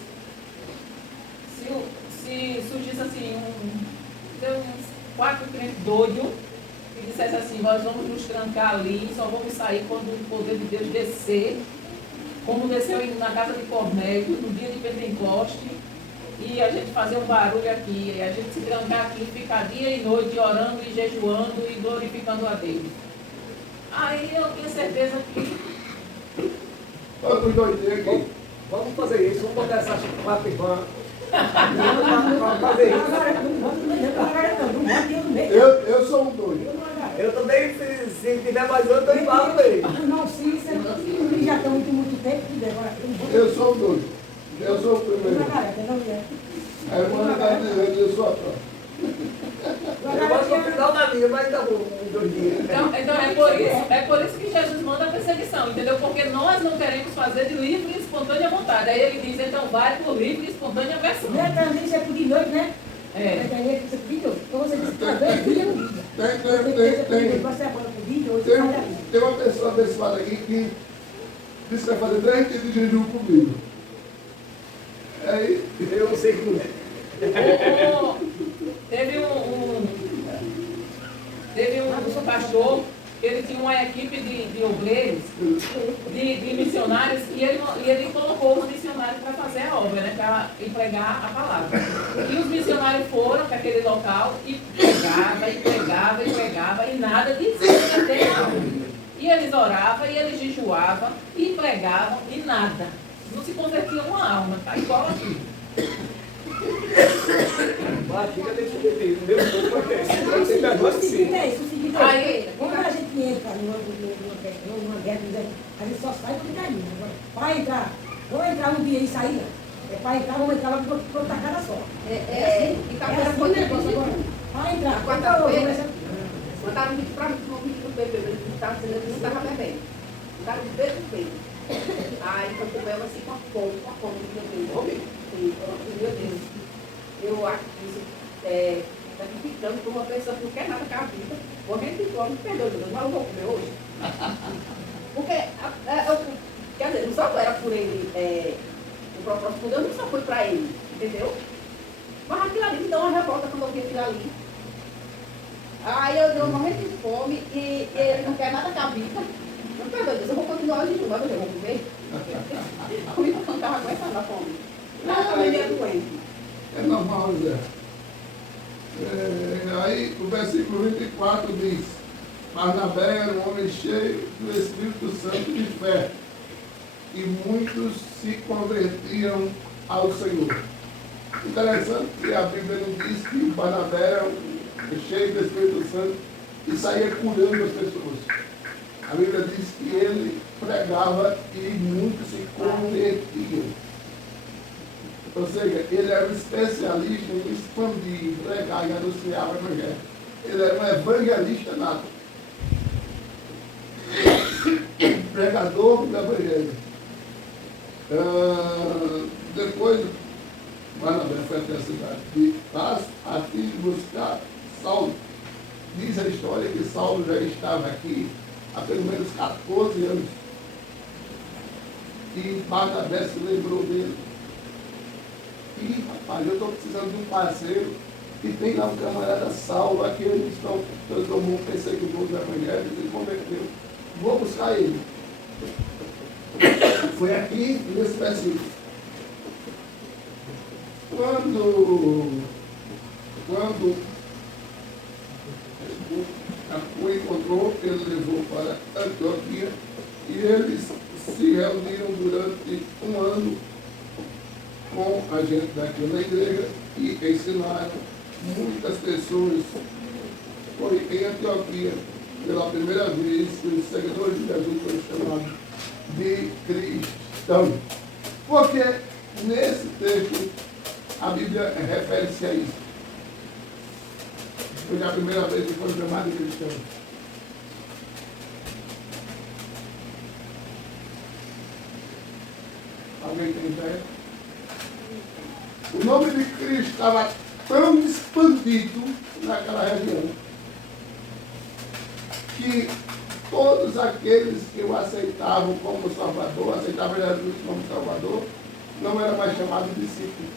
Se surgisse assim, uns 4 crentes doidos que dissesse assim, nós vamos nos trancar ali, só vamos sair quando o poder de Deus descer, como desceu na casa de Cornélio, no dia de Pentecoste, e a gente fazer um barulho aqui, e a gente se trancar aqui, ficar dia e noite orando e jejuando e glorificando a Deus. Aí eu tenho certeza que Todos doidinhos aqui. Vamos fazer isso, vamos botar essas 4 irmãs. Vamos fazer isso. Agora não vamos no meio. Eu sou Se tiver mais outro, eu falo bem. O irmão Cícero, eles já estão muito tempo, tudo agora. Eu sou o doido. Eu sou o primeiro. Margareta, não é? A irmã está dizendo, eu sou a própria. Eu gosto do final da linha, mas tá bom, um doidinho. Então é por isso que Jesus manda a perseguição, entendeu? Porque nós não queremos fazer de livre e espontânea vontade. Aí ele diz, então vai por livre e espontânea versão. Não é para gente ser por de noite, né? É. Na internet você por de noite. Então você diz que está 2 dias no dia. Tem Você agora por dia, hoje você vai dar vida. tem uma pessoa abençoada aqui que disse que vai fazer 10 dias de jejum comigo. Aí, Eu não sei como é. Teve um pastor, ele tinha uma equipe de obreiros, de missionários, e ele colocou os missionários para fazer a obra, né, para empregar a palavra. E os missionários foram para aquele local e pregava, e nada de ter alma. E eles oravam, e eles jejuavam, e pregavam, e nada. Não se convertia uma alma, tá igual aqui. Fica desse jeito, meu povo acontece. O seguinte é isso, Aí, quando a gente entra numa guerra, a gente só sai quando cai. Para entrar, vamos entrar num dia e sair, não. É para entrar, vamos entrar logo por outra cara só. E É assim o negócio agora. Para entrar, Quarta-feira, mandaram um vídeo para mim, um vídeo do bebê, ele estava dizendo que não estava bebendo. Mandaram um beijo do bebê. Aí, quando eu bebo assim, com a fome do bebê. Meu Deus, eu acho que isso está ficando por uma pessoa que não quer nada com a vida, morrendo de fome, perdoa, Deus, mas eu vou comer hoje. Porque, quer dizer, não só era por ele, o propósito de Deus não só foi para ele, entendeu? Mas aquilo ali me dá uma revolta quando eu vi aquilo ali. Aí eu morrendo de fome e ele não quer nada com a vida. Não perdoa, Deus, eu vou continuar hoje, mas eu vou comer. Comigo não estava aguentando a fome. Ela também é doente. é normal, Zé. Aí o versículo 24 diz, Barnabé era um homem cheio do Espírito Santo de fé, e muitos se convertiam ao Senhor. Interessante que a Bíblia não diz que Barnabé era cheio do Espírito Santo e saía curando as pessoas. A Bíblia diz que ele pregava e muitos se convertiam. Ou seja, ele era um especialista em expandir, pregar e anunciar o evangelho. Ele era um evangelista nato. Pregador do evangelho. Depois, Barnabé foi até a cidade de Tarso, a fim de buscar Saulo. Diz a história que Saulo já estava aqui há pelo menos 14 anos. E Barnabé se lembrou dele. E, rapaz, eu estou precisando de um parceiro que tem lá um camarada Saulo, aqui eles estão transformou um perseguidor do evangelho, ele converteu. Vou buscar ele. Foi aqui nesse versículo. Quando o encontrou, ele levou para Antioquia e eles se reuniram durante um ano com a gente daquela igreja e ensinaram muitas pessoas. Foi em Antioquia, pela primeira vez, que os seguidores de Jesus foram chamados de cristãos. Porque nesse texto a Bíblia refere-se a isso. Foi a primeira vez que foram chamados de cristãos. Alguém tem ideia? O nome de Cristo estava tão expandido naquela região que todos aqueles que o aceitavam como Salvador, aceitavam Jesus como Salvador, não era mais chamado de discípulo,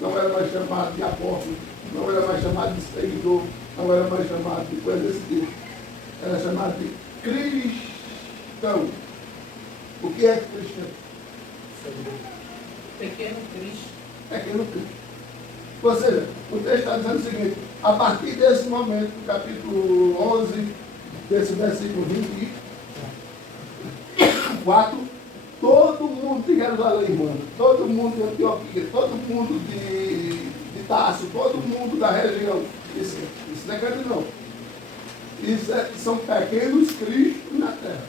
não era mais chamado de apóstolo, não era mais chamado de seguidor, não era mais chamado de coisa desse tipo. Era chamado de cristão. O que é cristão? Pequeno Cristo. Pequeno Cristo. Ou seja, o texto está dizendo o seguinte, a partir desse momento, do capítulo 11, desse versículo 24, todo mundo de Jerusalém, mano, todo mundo de Antioquia, todo mundo de Tarso, todo mundo da região, isso não é grande não. São pequenos Cristos na terra.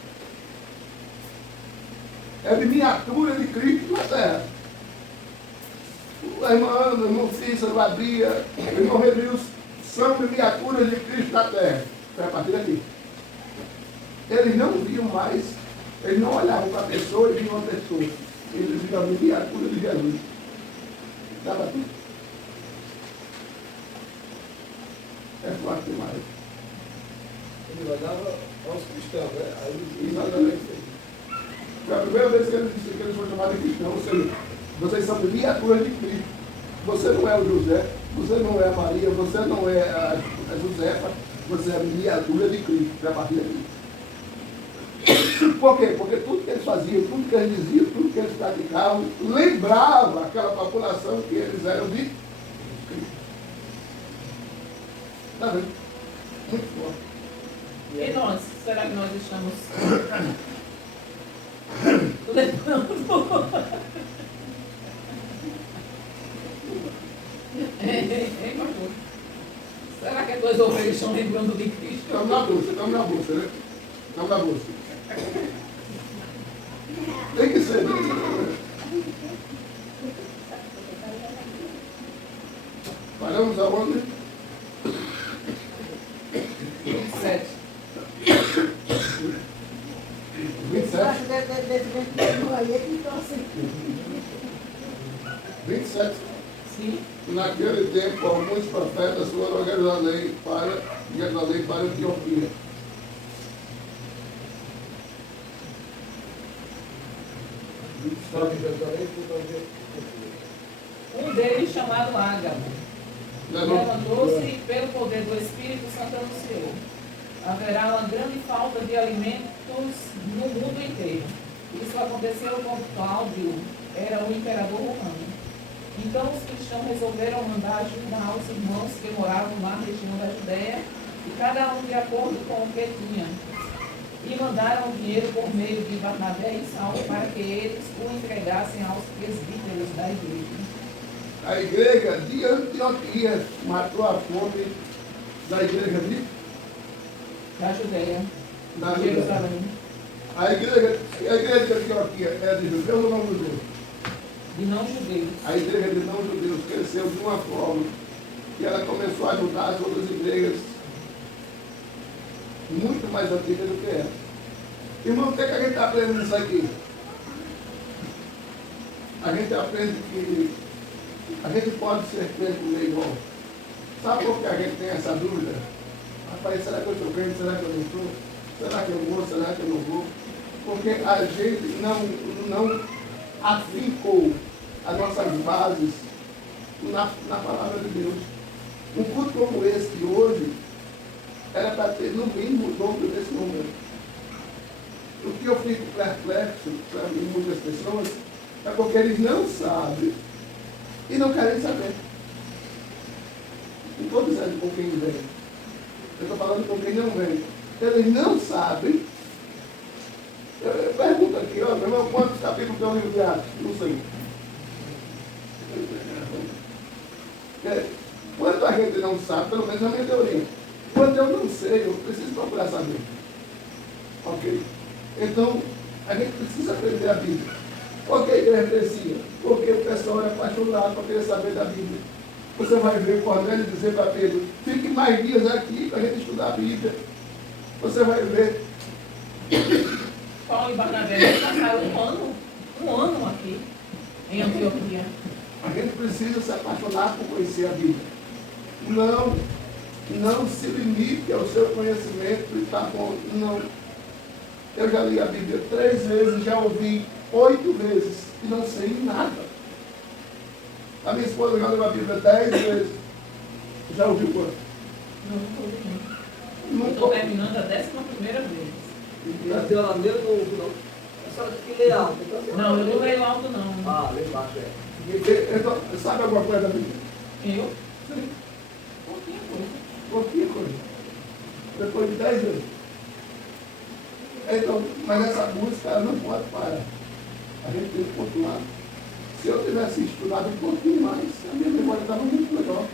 É miniatura de Cristo na terra. A irmã Ana, o irmão Cícero, a Bia, o irmão Remilson, são miniaturas de Cristo na terra. Foi a partir daqui. Eles não viam mais, eles não olhavam para a pessoa e viam uma pessoa. Eles viam a miniatura de Jesus. Dá para tudo? É forte demais. Ele olhava aos cristãos, né? Aí, Exatamente. Foi a primeira vez que eles disseram que eles foram chamados de cristãos. Ou seja, vocês são miniaturas de Cristo. Você não é o José, você não é a Maria, você não é a Josefa, você é a miniatura de Cristo. Foi a partir daqui. Por quê? Porque tudo que eles faziam, tudo que eles diziam, tudo que eles praticavam, lembrava aquela população que eles eram de Cristo. Está vendo? Muito forte. E nós? Será que nós estamos lembrando? Hein, pastor? Será que as duas ovelhas estão lembrando de Cristo? Estamos na bolsa, né? Estamos na bolsa. Tem que ser. Paramos aonde? 27. 27. 27. Sim. Naquele tempo, alguns profetas foram a Jerusalém para Antioquia. estava em Jerusalém, Um deles, chamado Ágabo, levantou-se e, pelo poder do Espírito Santo, anunciou: haverá uma grande falta de alimentos no mundo inteiro. Isso aconteceu quando Cláudio era o imperador romano. Então os cristãos resolveram mandar ajudar aos irmãos que moravam na região da Judéia, e cada um de acordo com o que tinha. E mandaram dinheiro por meio de Barnabé e Saulo para que eles o entregassem aos presbíteros da igreja. A igreja de Antioquia matou a fome da igreja Da Judéia, da de Judéia. Jerusalém, A igreja de Antioquia é de judeus ou não judeus? de não-judeus. A igreja de não-judeus cresceu de uma forma que ela começou a ajudar as outras igrejas muito mais antigas do que ela. Irmão, o que, é que a gente está aprendendo nisso aqui? A gente aprende que a gente pode ser crente no meio igual. Sabe por que a gente tem essa dúvida? Rapaz, será que eu estou crente? Será que eu não estou? Será que eu vou? Será que eu não vou? Porque a gente não afincou as nossas bases na palavra de Deus. Um culto como esse de hoje era para ter no mínimo o dobro desse número. O que eu fico perplexo para muitas pessoas é porque eles não sabem e não querem saber. Não estou dizendo com quem vem. Eu estou falando com quem não vem. Eles não sabem. Eu pergunto aqui, ó, meu irmão, quantos capítulos tem o livro de Atos? Não sei. Quando a gente não sabe, pelo menos a minha teoria. Quando eu não sei, eu preciso procurar saber. Ok? Então, a gente precisa aprender a Bíblia. Por que a igreja crescia? Porque o pessoal era apaixonado para querer saber da Bíblia. Você vai ver Cornélio dizer para Pedro: fique mais dias aqui para a gente estudar a Bíblia. Você vai ver. Paulo e Barnabé passaram um ano aqui, em Antioquia. A gente precisa se apaixonar por conhecer a Bíblia. Não se limite ao seu conhecimento e está bom. Não. Eu já li a Bíblia 3 vezes, já ouvi 8 vezes e não sei nada. A minha esposa já leu a Bíblia 10 vezes. Já ouviu quanto? Não estou ouvindo. Eu Nunca estou ouvi. terminando a 11ª vez. E a tela mesmo não ouve, não. A senhora tem que ler alto. Então, Não, eu não leio alto, não. Ah, lê embaixo, é. Então, sabe alguma coisa da Bíblia? Eu? Pouquinha coisa. Pouquinha coisa. Depois de 10 vezes. Então, mas essa música ela não pode parar. A gente tem que continuar. Se eu tivesse estudado um pouquinho mais, a minha memória estava muito melhor.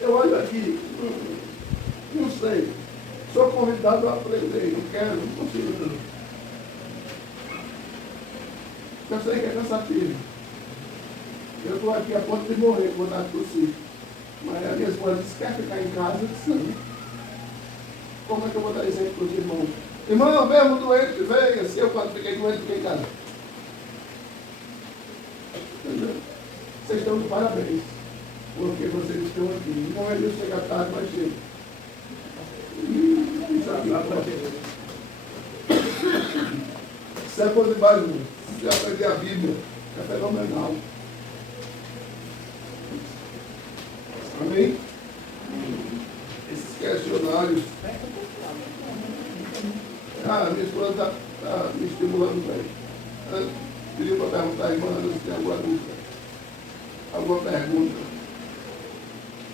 Eu olho aqui, não sei. Sou convidado a aprender, não quero, não consigo não. Eu sei que é cansativo. Eu estou aqui a ponto de morrer quando dar tossir. Mas a minha esposa disse, quer ficar em casa? Eu disse, não. Como é que eu vou dar exemplo para os irmãos? Irmão, mesmo doente, venha. Se eu quando fiquei doente, fiquei em casa. Entendeu? Vocês estão de parabéns. Porque vocês estão aqui. Não é de chegar tarde, mas chega. Isso é coisa de mais um. Se aprender a Bíblia, é fenomenal. Amém? Esses questionários. Minha esposa está me estimulando bem. Ela pediu para perguntar à irmã se tem alguma dúvida. Alguma pergunta?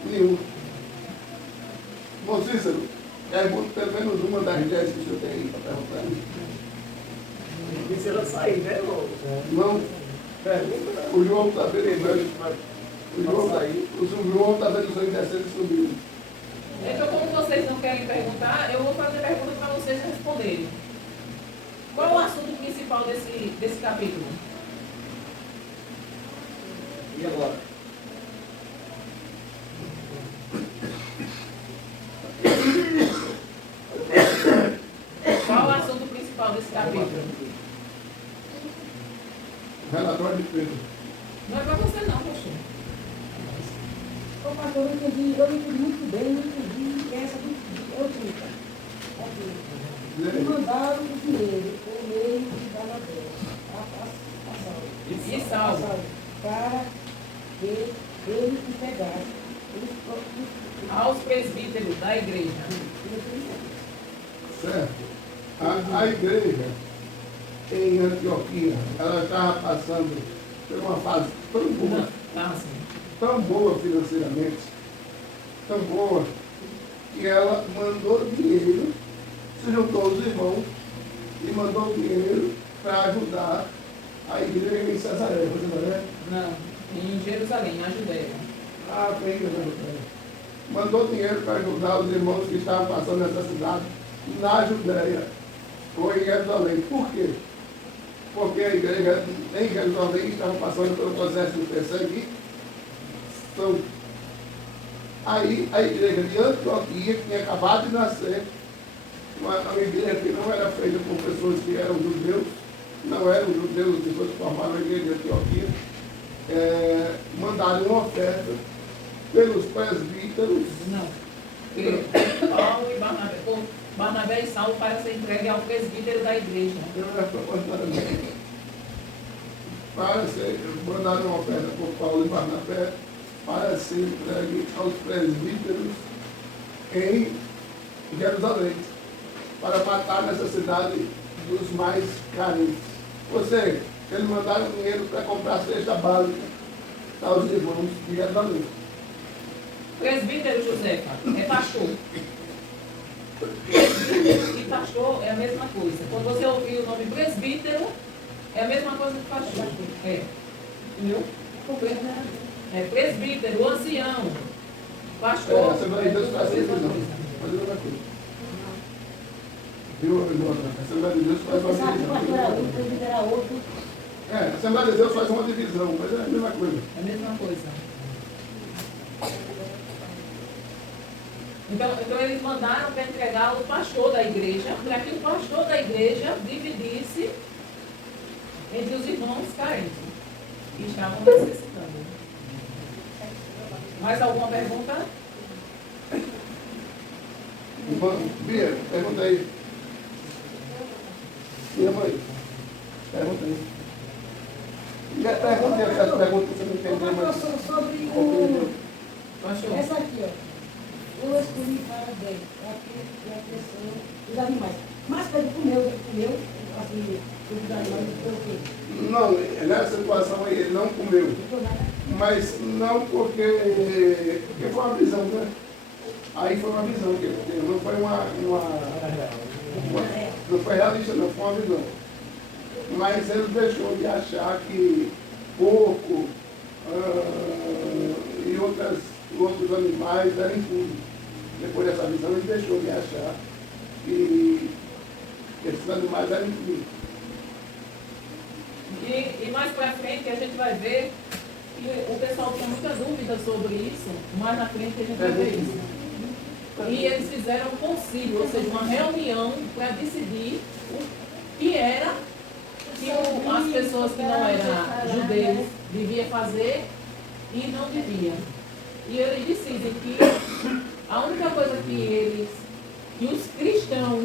Nenhuma. Irmão Cícero, pergunta pelo menos uma das 10 que o senhor tem aí para perguntar. E se ela sair, né, irmão? Não. O João está vendo. O João está vendo o senhor descendo e subindo. Então, como vocês não querem perguntar, eu vou fazer pergunta para vocês responderem. Qual o assunto principal desse capítulo? E agora? Qual o assunto principal desse capítulo? Relatório de Pedro. Não é para você não, poxa. Ô, pastor, eu não entendi muito bem, não entendi essa do outro. E mandaram o dinheiro por meio de Barnabé E Saulo. para que ele pegasse Aos presbíteros da igreja. Certo. A igreja em Antioquia, ela estava passando por uma fase tão boa financeiramente, tão boa, que ela mandou dinheiro, se juntou aos irmãos e mandou dinheiro para ajudar a igreja em Cesareia. Não, em Jerusalém, na Judéia. Foi em Jerusalém. Mandou dinheiro para ajudar os irmãos que estavam passando necessidade na Judéia ou em Jerusalém. Por quê? Porque a igreja em Jerusalém estava passando pelo processo de perseguição. Aí a igreja de Antioquia, que tinha acabado de nascer, uma igreja que não era feita por pessoas que eram judeus, não eram judeus, pessoas que formaram a igreja de Antioquia, mandaram uma oferta pelos presbíteros. Não. Paulo e Barnabé. Barnabé e Saulo para ser entregue ao presbítero da igreja. Mandaram uma oferta por Paulo e Barnabé para ser entregue aos presbíteros em Jerusalém, para matar a necessidade dos mais carentes. Ou seja, eles mandaram dinheiro para comprar cesta básica aos irmãos de Jerusalém. Presbítero, Josefa, é pastor. Presbítero e pastor é a mesma coisa. Quando você ouvir o nome presbítero, é a mesma coisa que pastor. Entendeu? É presbítero, ancião, pastor. A Assembleia de Deus faz a mesma coisa. Viu, a Assembleia de Deus faz uma divisão. A Assembleia de Deus faz uma divisão, mas é a mesma coisa. É a mesma coisa. Então eles mandaram para entregar o pastor da igreja, para que o pastor da igreja dividisse entre os irmãos carentes que estavam necessitando. Mais alguma pergunta? Bia, pergunta aí. Minha mãe, pergunta aí. Pergunta aí, essa pergunta que você não entendeu, mas... Sobre o... Pastor. Essa aqui, ó. Eu escolhi parabéns, é a questão dos animais. Mas para ele comeu, assim, os animais, o quê? Não, nessa situação aí ele não comeu. Mas não porque foi uma visão, né? Aí foi uma visão que ele teve, não foi não foi realista, não, foi uma visão. Mas ele deixou de achar que porco e os outros animais eram impuros. Depois dessa visão, ele deixou de achar que esses animais eram impuros. E mais para frente a gente vai ver que o pessoal tinha muita dúvida sobre isso, mais na frente a gente vai ver isso. E eles fizeram um concílio, ou seja, uma reunião para decidir o que era que as pessoas que não eram judeus deviam fazer e não deviam. E eles decidem que a única coisa que os cristãos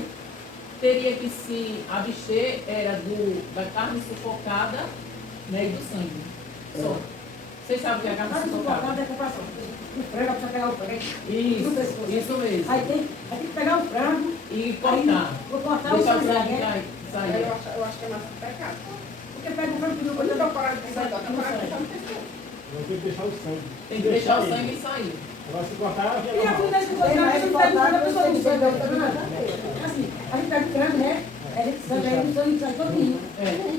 teriam que se abster era da carne sufocada, né, e do sangue. Só. Vocês sabem o que é a carne sufocada? É comparação. O frango, precisa pegar o frango. Isso mesmo. Aí tem que pegar o frango E cortar. vou cortar o Deixar o sangue. sangue Né? sair. Eu acho que é mais pecado. Porque pega o frango e não Quando eu pode tô parado de pensar, eu tô parado de pensar no pescoço. Não tem que deixar o sangue. Tem que deixar o sangue sair. Agora se cortar, já E a funda que você pega o frango, a pessoa não pega o frango. Assim, a gente pega o frango, né? A gente sangue, aí o sangue sai todinho.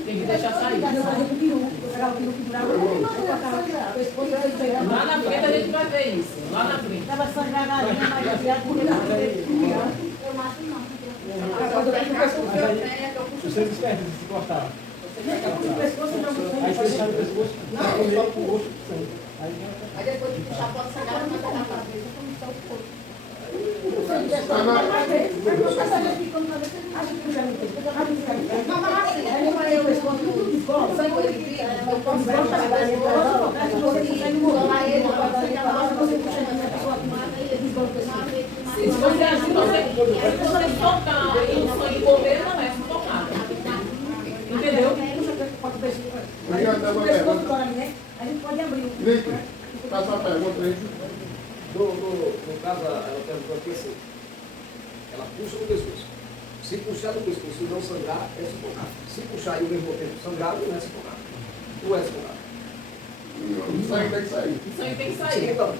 Tem que deixar sair. Eu fazia com o peru, eu pegava o peru que durava, eu cortava o pescoço, eu pegava. Lá na frente a gente vai ver isso. Lá na frente. Tava sangrando a galinha, mas eu ia comer na frente. Eu mato não, porque Agora, o pecado que eu tenho é que eu puxo o sangue esperto de se cortar. O pescoço não, o Aí você sangue. sai do pescoço, Não, comer só com o gosto do sangue. Aí já Aí depois de puxar, pode sangrar na madeira para ver, como está o corpo. Não, mas assim, aí eu falei, o sangue ele vive, eu posso dar uma isolar ele, eu posso sangrar na hora, você puxa na pessoa que mata ele, Se você tocar e o sangue correr, não é sufocado. Entendeu? Obrigado, O pescoço agora, né? A gente pode abrir. Felipe, faça uma pergunta aí. No caso, ela perguntou aqui assim, ela puxa no pescoço. Se puxar no pescoço e não sangrar, é sufocado. Se puxar e ao mesmo tempo sangrar, não é sufocado. Não é sufocado. O sangue tem que sair. O sangue tem que Sim, sair. então,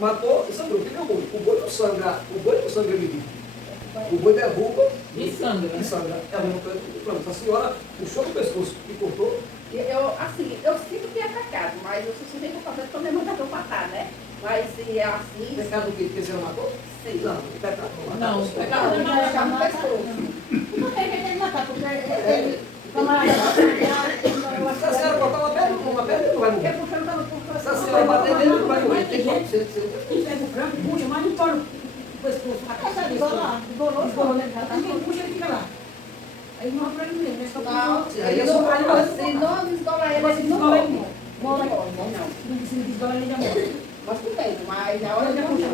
matou e sangrou. Que nem o boi. O boi não sangra, o boi não sangra vivo. O boi derruba E sangra, e né? sangra. É a mesma coisa do plano. Se a senhora puxou no pescoço e cortou, Eu sinto que é pecado, mas eu só sei que eu faço isso também mandar eu matar, né? Mas se é assim, pecado do quê? Porque a senhora matou? sim. Não, pecado não. Não, o pecado Não, não não é deixar no pescoço. Não tem que matar, porque ele... Camarada, Se a senhora cortar uma perna, ele não vai morrer. porque puxando pelo corpo. Se a senhora bater nele, ele não vai morrer. Tem como você... Quem pega o frango, puxa, mas não torna o pescoço. Desgolou, né? Quem puxa, ele fica lá. Aí morre pra ele mesmo, né? Só Não, puxa. aí é se só- não desgola ele, ele não Desgola morre. ele. Não Morre. morre, não. Se desgola, ele já morre. Mas tudo bem, mas a hora de puxar.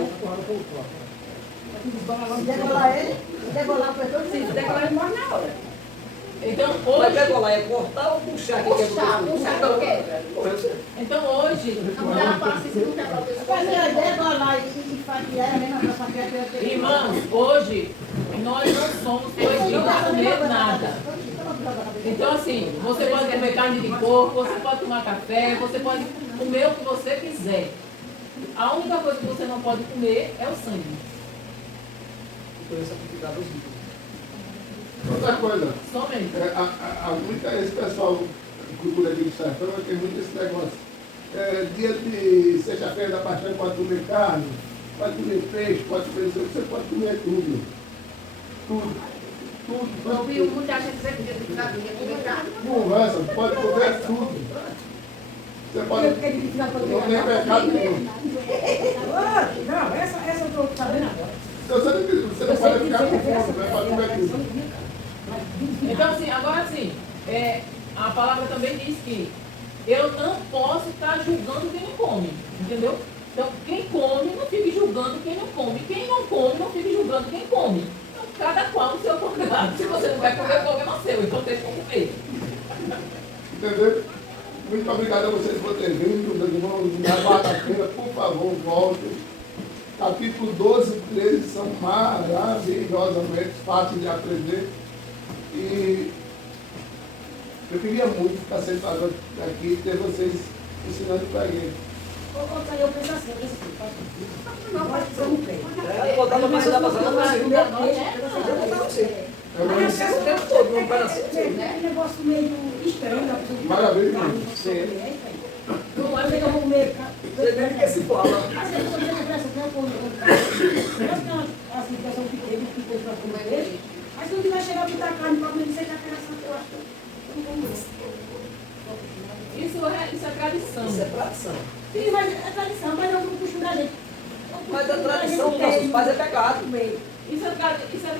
Degolar ele, degolar o pescoço. Se degolar, ele morre na hora. Então Mas hoje, degolar é cortar ou puxar? Que Puxar, puxar, que quebra. Morreu certo. então hoje, A mulher ela fala assim, se não quebrar o pescoço. Degolar e fatiar, né? Mas pra fatiar, irmãos, hoje nós não somos proibidos de comer nada. Então assim, você pode comer carne de porco, você pode tomar café, você pode comer o que você quiser. A única coisa que você não pode comer é o sangue. Então esse sacrificado aos vivos. Outra coisa, Somente. esse pessoal que cultura aqui do sertão tem muito esse negócio. Dia de sexta-feira da paixão pode comer carne, pode comer peixe, pode comer isso, você pode comer tudo. Tudo. Eu ouvi muita gente dizer que dia de cidadania comer carne. Conversa, pode comer tudo. Você pode. Não tem pecado nenhum. Não, essa eu estou sabendo agora. Então você não pode ficar com fome, vai pode comer tudo. Então assim, agora sim, a palavra também diz que eu não posso estar julgando quem não come, entendeu? Então quem come não fique julgando quem não come. Quem não come não fique julgando quem come. Então cada qual no seu quadrado. Se você não vai comer, o problema é seu, então deixa eu comer. Entendeu? Muito obrigado a vocês por terem vindo, meus irmãos. Na quarta-feira, por favor, voltem. Capítulo 12 e 13 são maravilhosamente fáceis de aprender. E eu queria muito ficar sentado aqui e ter vocês ensinando para ele. Eu penso assim, não pode ser um bem. Eu botava pra ensinar passada pra você. Eu botava você. Mas você o tempo todo, não para assim. É um negócio meio estranho. da pessoa que Maravilha, carne, irmão. não sei, é isso aí. Não é que eu vou comer. Você nem que se fala. Às vezes, quando você a situação que teve, que foi para comer ele, mas quando vai chegar a botar carne para comer, você já quer essa costa. Eu não como isso. Isso é tradição. Isso é tradição. Sim, mas é tradição, mas é um costume da gente. Mas a tradição dos nossos pais é pecado. Isso é tradição, Eu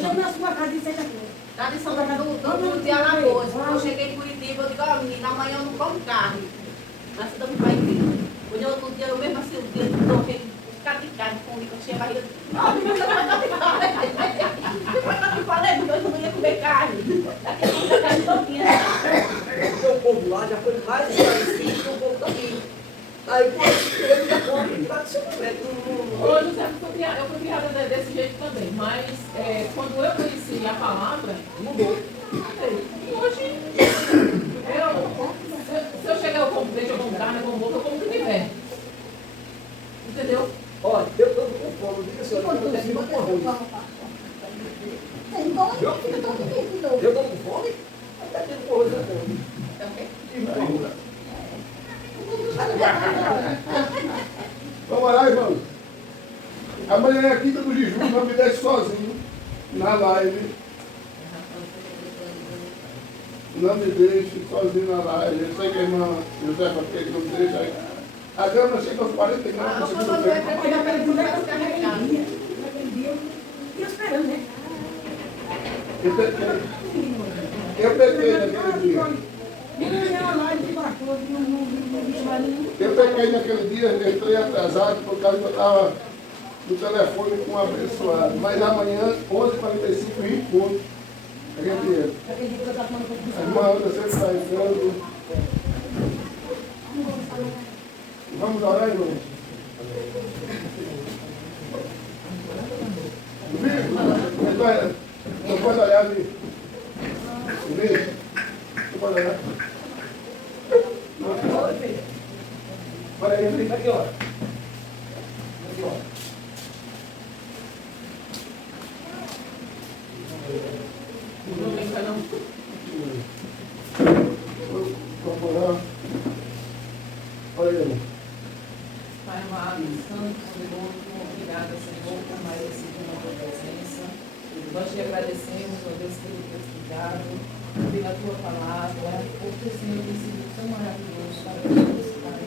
já velho. na sua casa e seja aqui. Tradição do de Alagoas. Quando eu cheguei em Curitiba, eu digo, ó menina, amanhã eu não como carne. Nós estamos para a igreja. Hoje outro dia, eu mesmo assim, o dia do dono, os caras de carne, com eu tinha barriga. Ah, menina, você vai te falei, porque hoje eu não ia comer carne. Daqui a pouco a carne todinha. Porque o povo lá já foi mais esclarecido que o povo daqui. Aí, pô, eu já como tradicionalmente. Hoje eu fui criada desse jeito também, mas quando eu conheci a palavra, mudou. Hoje, se eu chegar, eu como peixe, eu como carne, eu como boca, eu como o que tiver. Entendeu? Olha, eu estou com fome, diga senhora, eu tenho muito com arroz. Eu estou com fome? Até tenho com arroz, eu como. Também. Vamos lá, irmãos. Amanhã é a quinta do jejum, não me deixe sozinho na live. Não me deixe sozinho na live. Eu sei que a irmã Josefa quer que não me deixe. A grama chega aos 40 graus no segundo tempo. Olha, naquele dia, eu esperando, né? Eu peguei naquele dia. Eu peguei naquele dia, entrei atrasado por causa que eu estava no telefone com um abençoado. Mas amanhã, 11h45, encontro. A irmã Ana sempre está entrando. Vamos orar, irmão? Não pode olhar ali. Não pode olhar. Olha aí, Aqui, ó. Aqui, ó. Não brinca não. Vamos orar. Olha aí, irmão. Pai amado, santo, Senhor, obrigada, Senhor, por mais esse dia na tua presença. Nós te agradecemos, ó Deus, pelo teu cuidado, pela tua palavra, porque o Senhor tem sido tão maravilhoso para nós, Pai.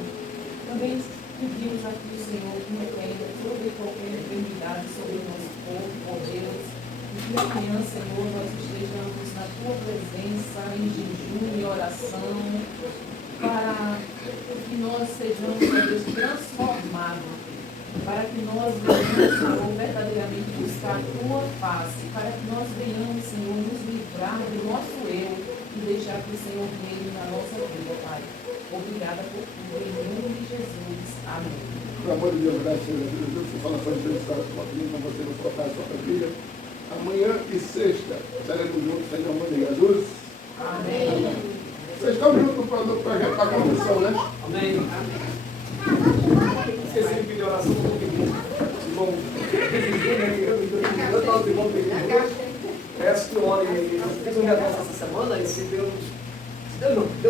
Também pedimos aqui, Senhor, que não tenha toda e qualquer enfermidade sobre o nosso corpo, ó Deus. E que amanhã, Senhor, nós estejamos na tua presença, em jejum e oração, para que nós sejamos, ó Deus, transformados, para que nós venhamos, Senhor, verdadeiramente buscar a tua face, para que nós venhamos, Senhor, nos livrar do nosso eu e deixar que o Senhor reine na nossa vida, Pai. Obrigada por tudo, em nome de Jesus. Amém. Pelo amor de Deus, graças a Deus, você fala para Jesus, com você na sua casa, sua família. Amanhã e sexta, estaremos juntos, em nome de Jesus. Amém. Vocês estão juntos no projeto da condução, né? Amém. Esqueci de pedir oração para o irmão. Eu estava de irmão pedindo. Peço que ore. Eu fiz um negócio essa semana e se Deus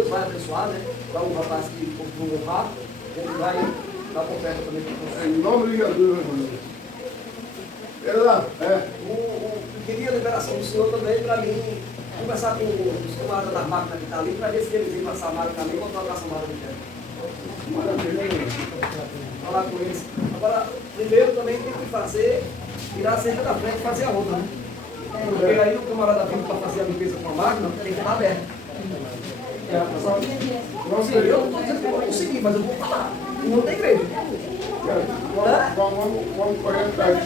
vai abençoar, né? Para o rapaz que construiu o rato, ele vai dar oferta também para você. Em nome de Jesus, irmão. Pera lá, Eu queria a liberação do senhor também para mim conversar com os camaradas da máquina que está ali, para ver se eles iam passar a máquina para mim ou trocar essa máquina de terra. Maravilha. Falar com eles. Agora, primeiro também tem que fazer, virar a cerca da frente e fazer a outra, né? Porque aí o camarada vindo para fazer a limpeza com a máquina tem que estar aberto. Não sei, eu não estou dizendo que eu vou conseguir, mas eu vou falar. E não tem medo. Vamos correr atrás.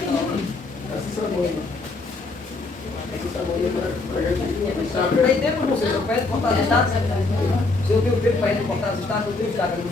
Essa semana. Para a gente saber. Tem tempo, não sei, eu peço cortar os estados. Se eu tenho tempo para ele cortar os estados, eu tenho estado no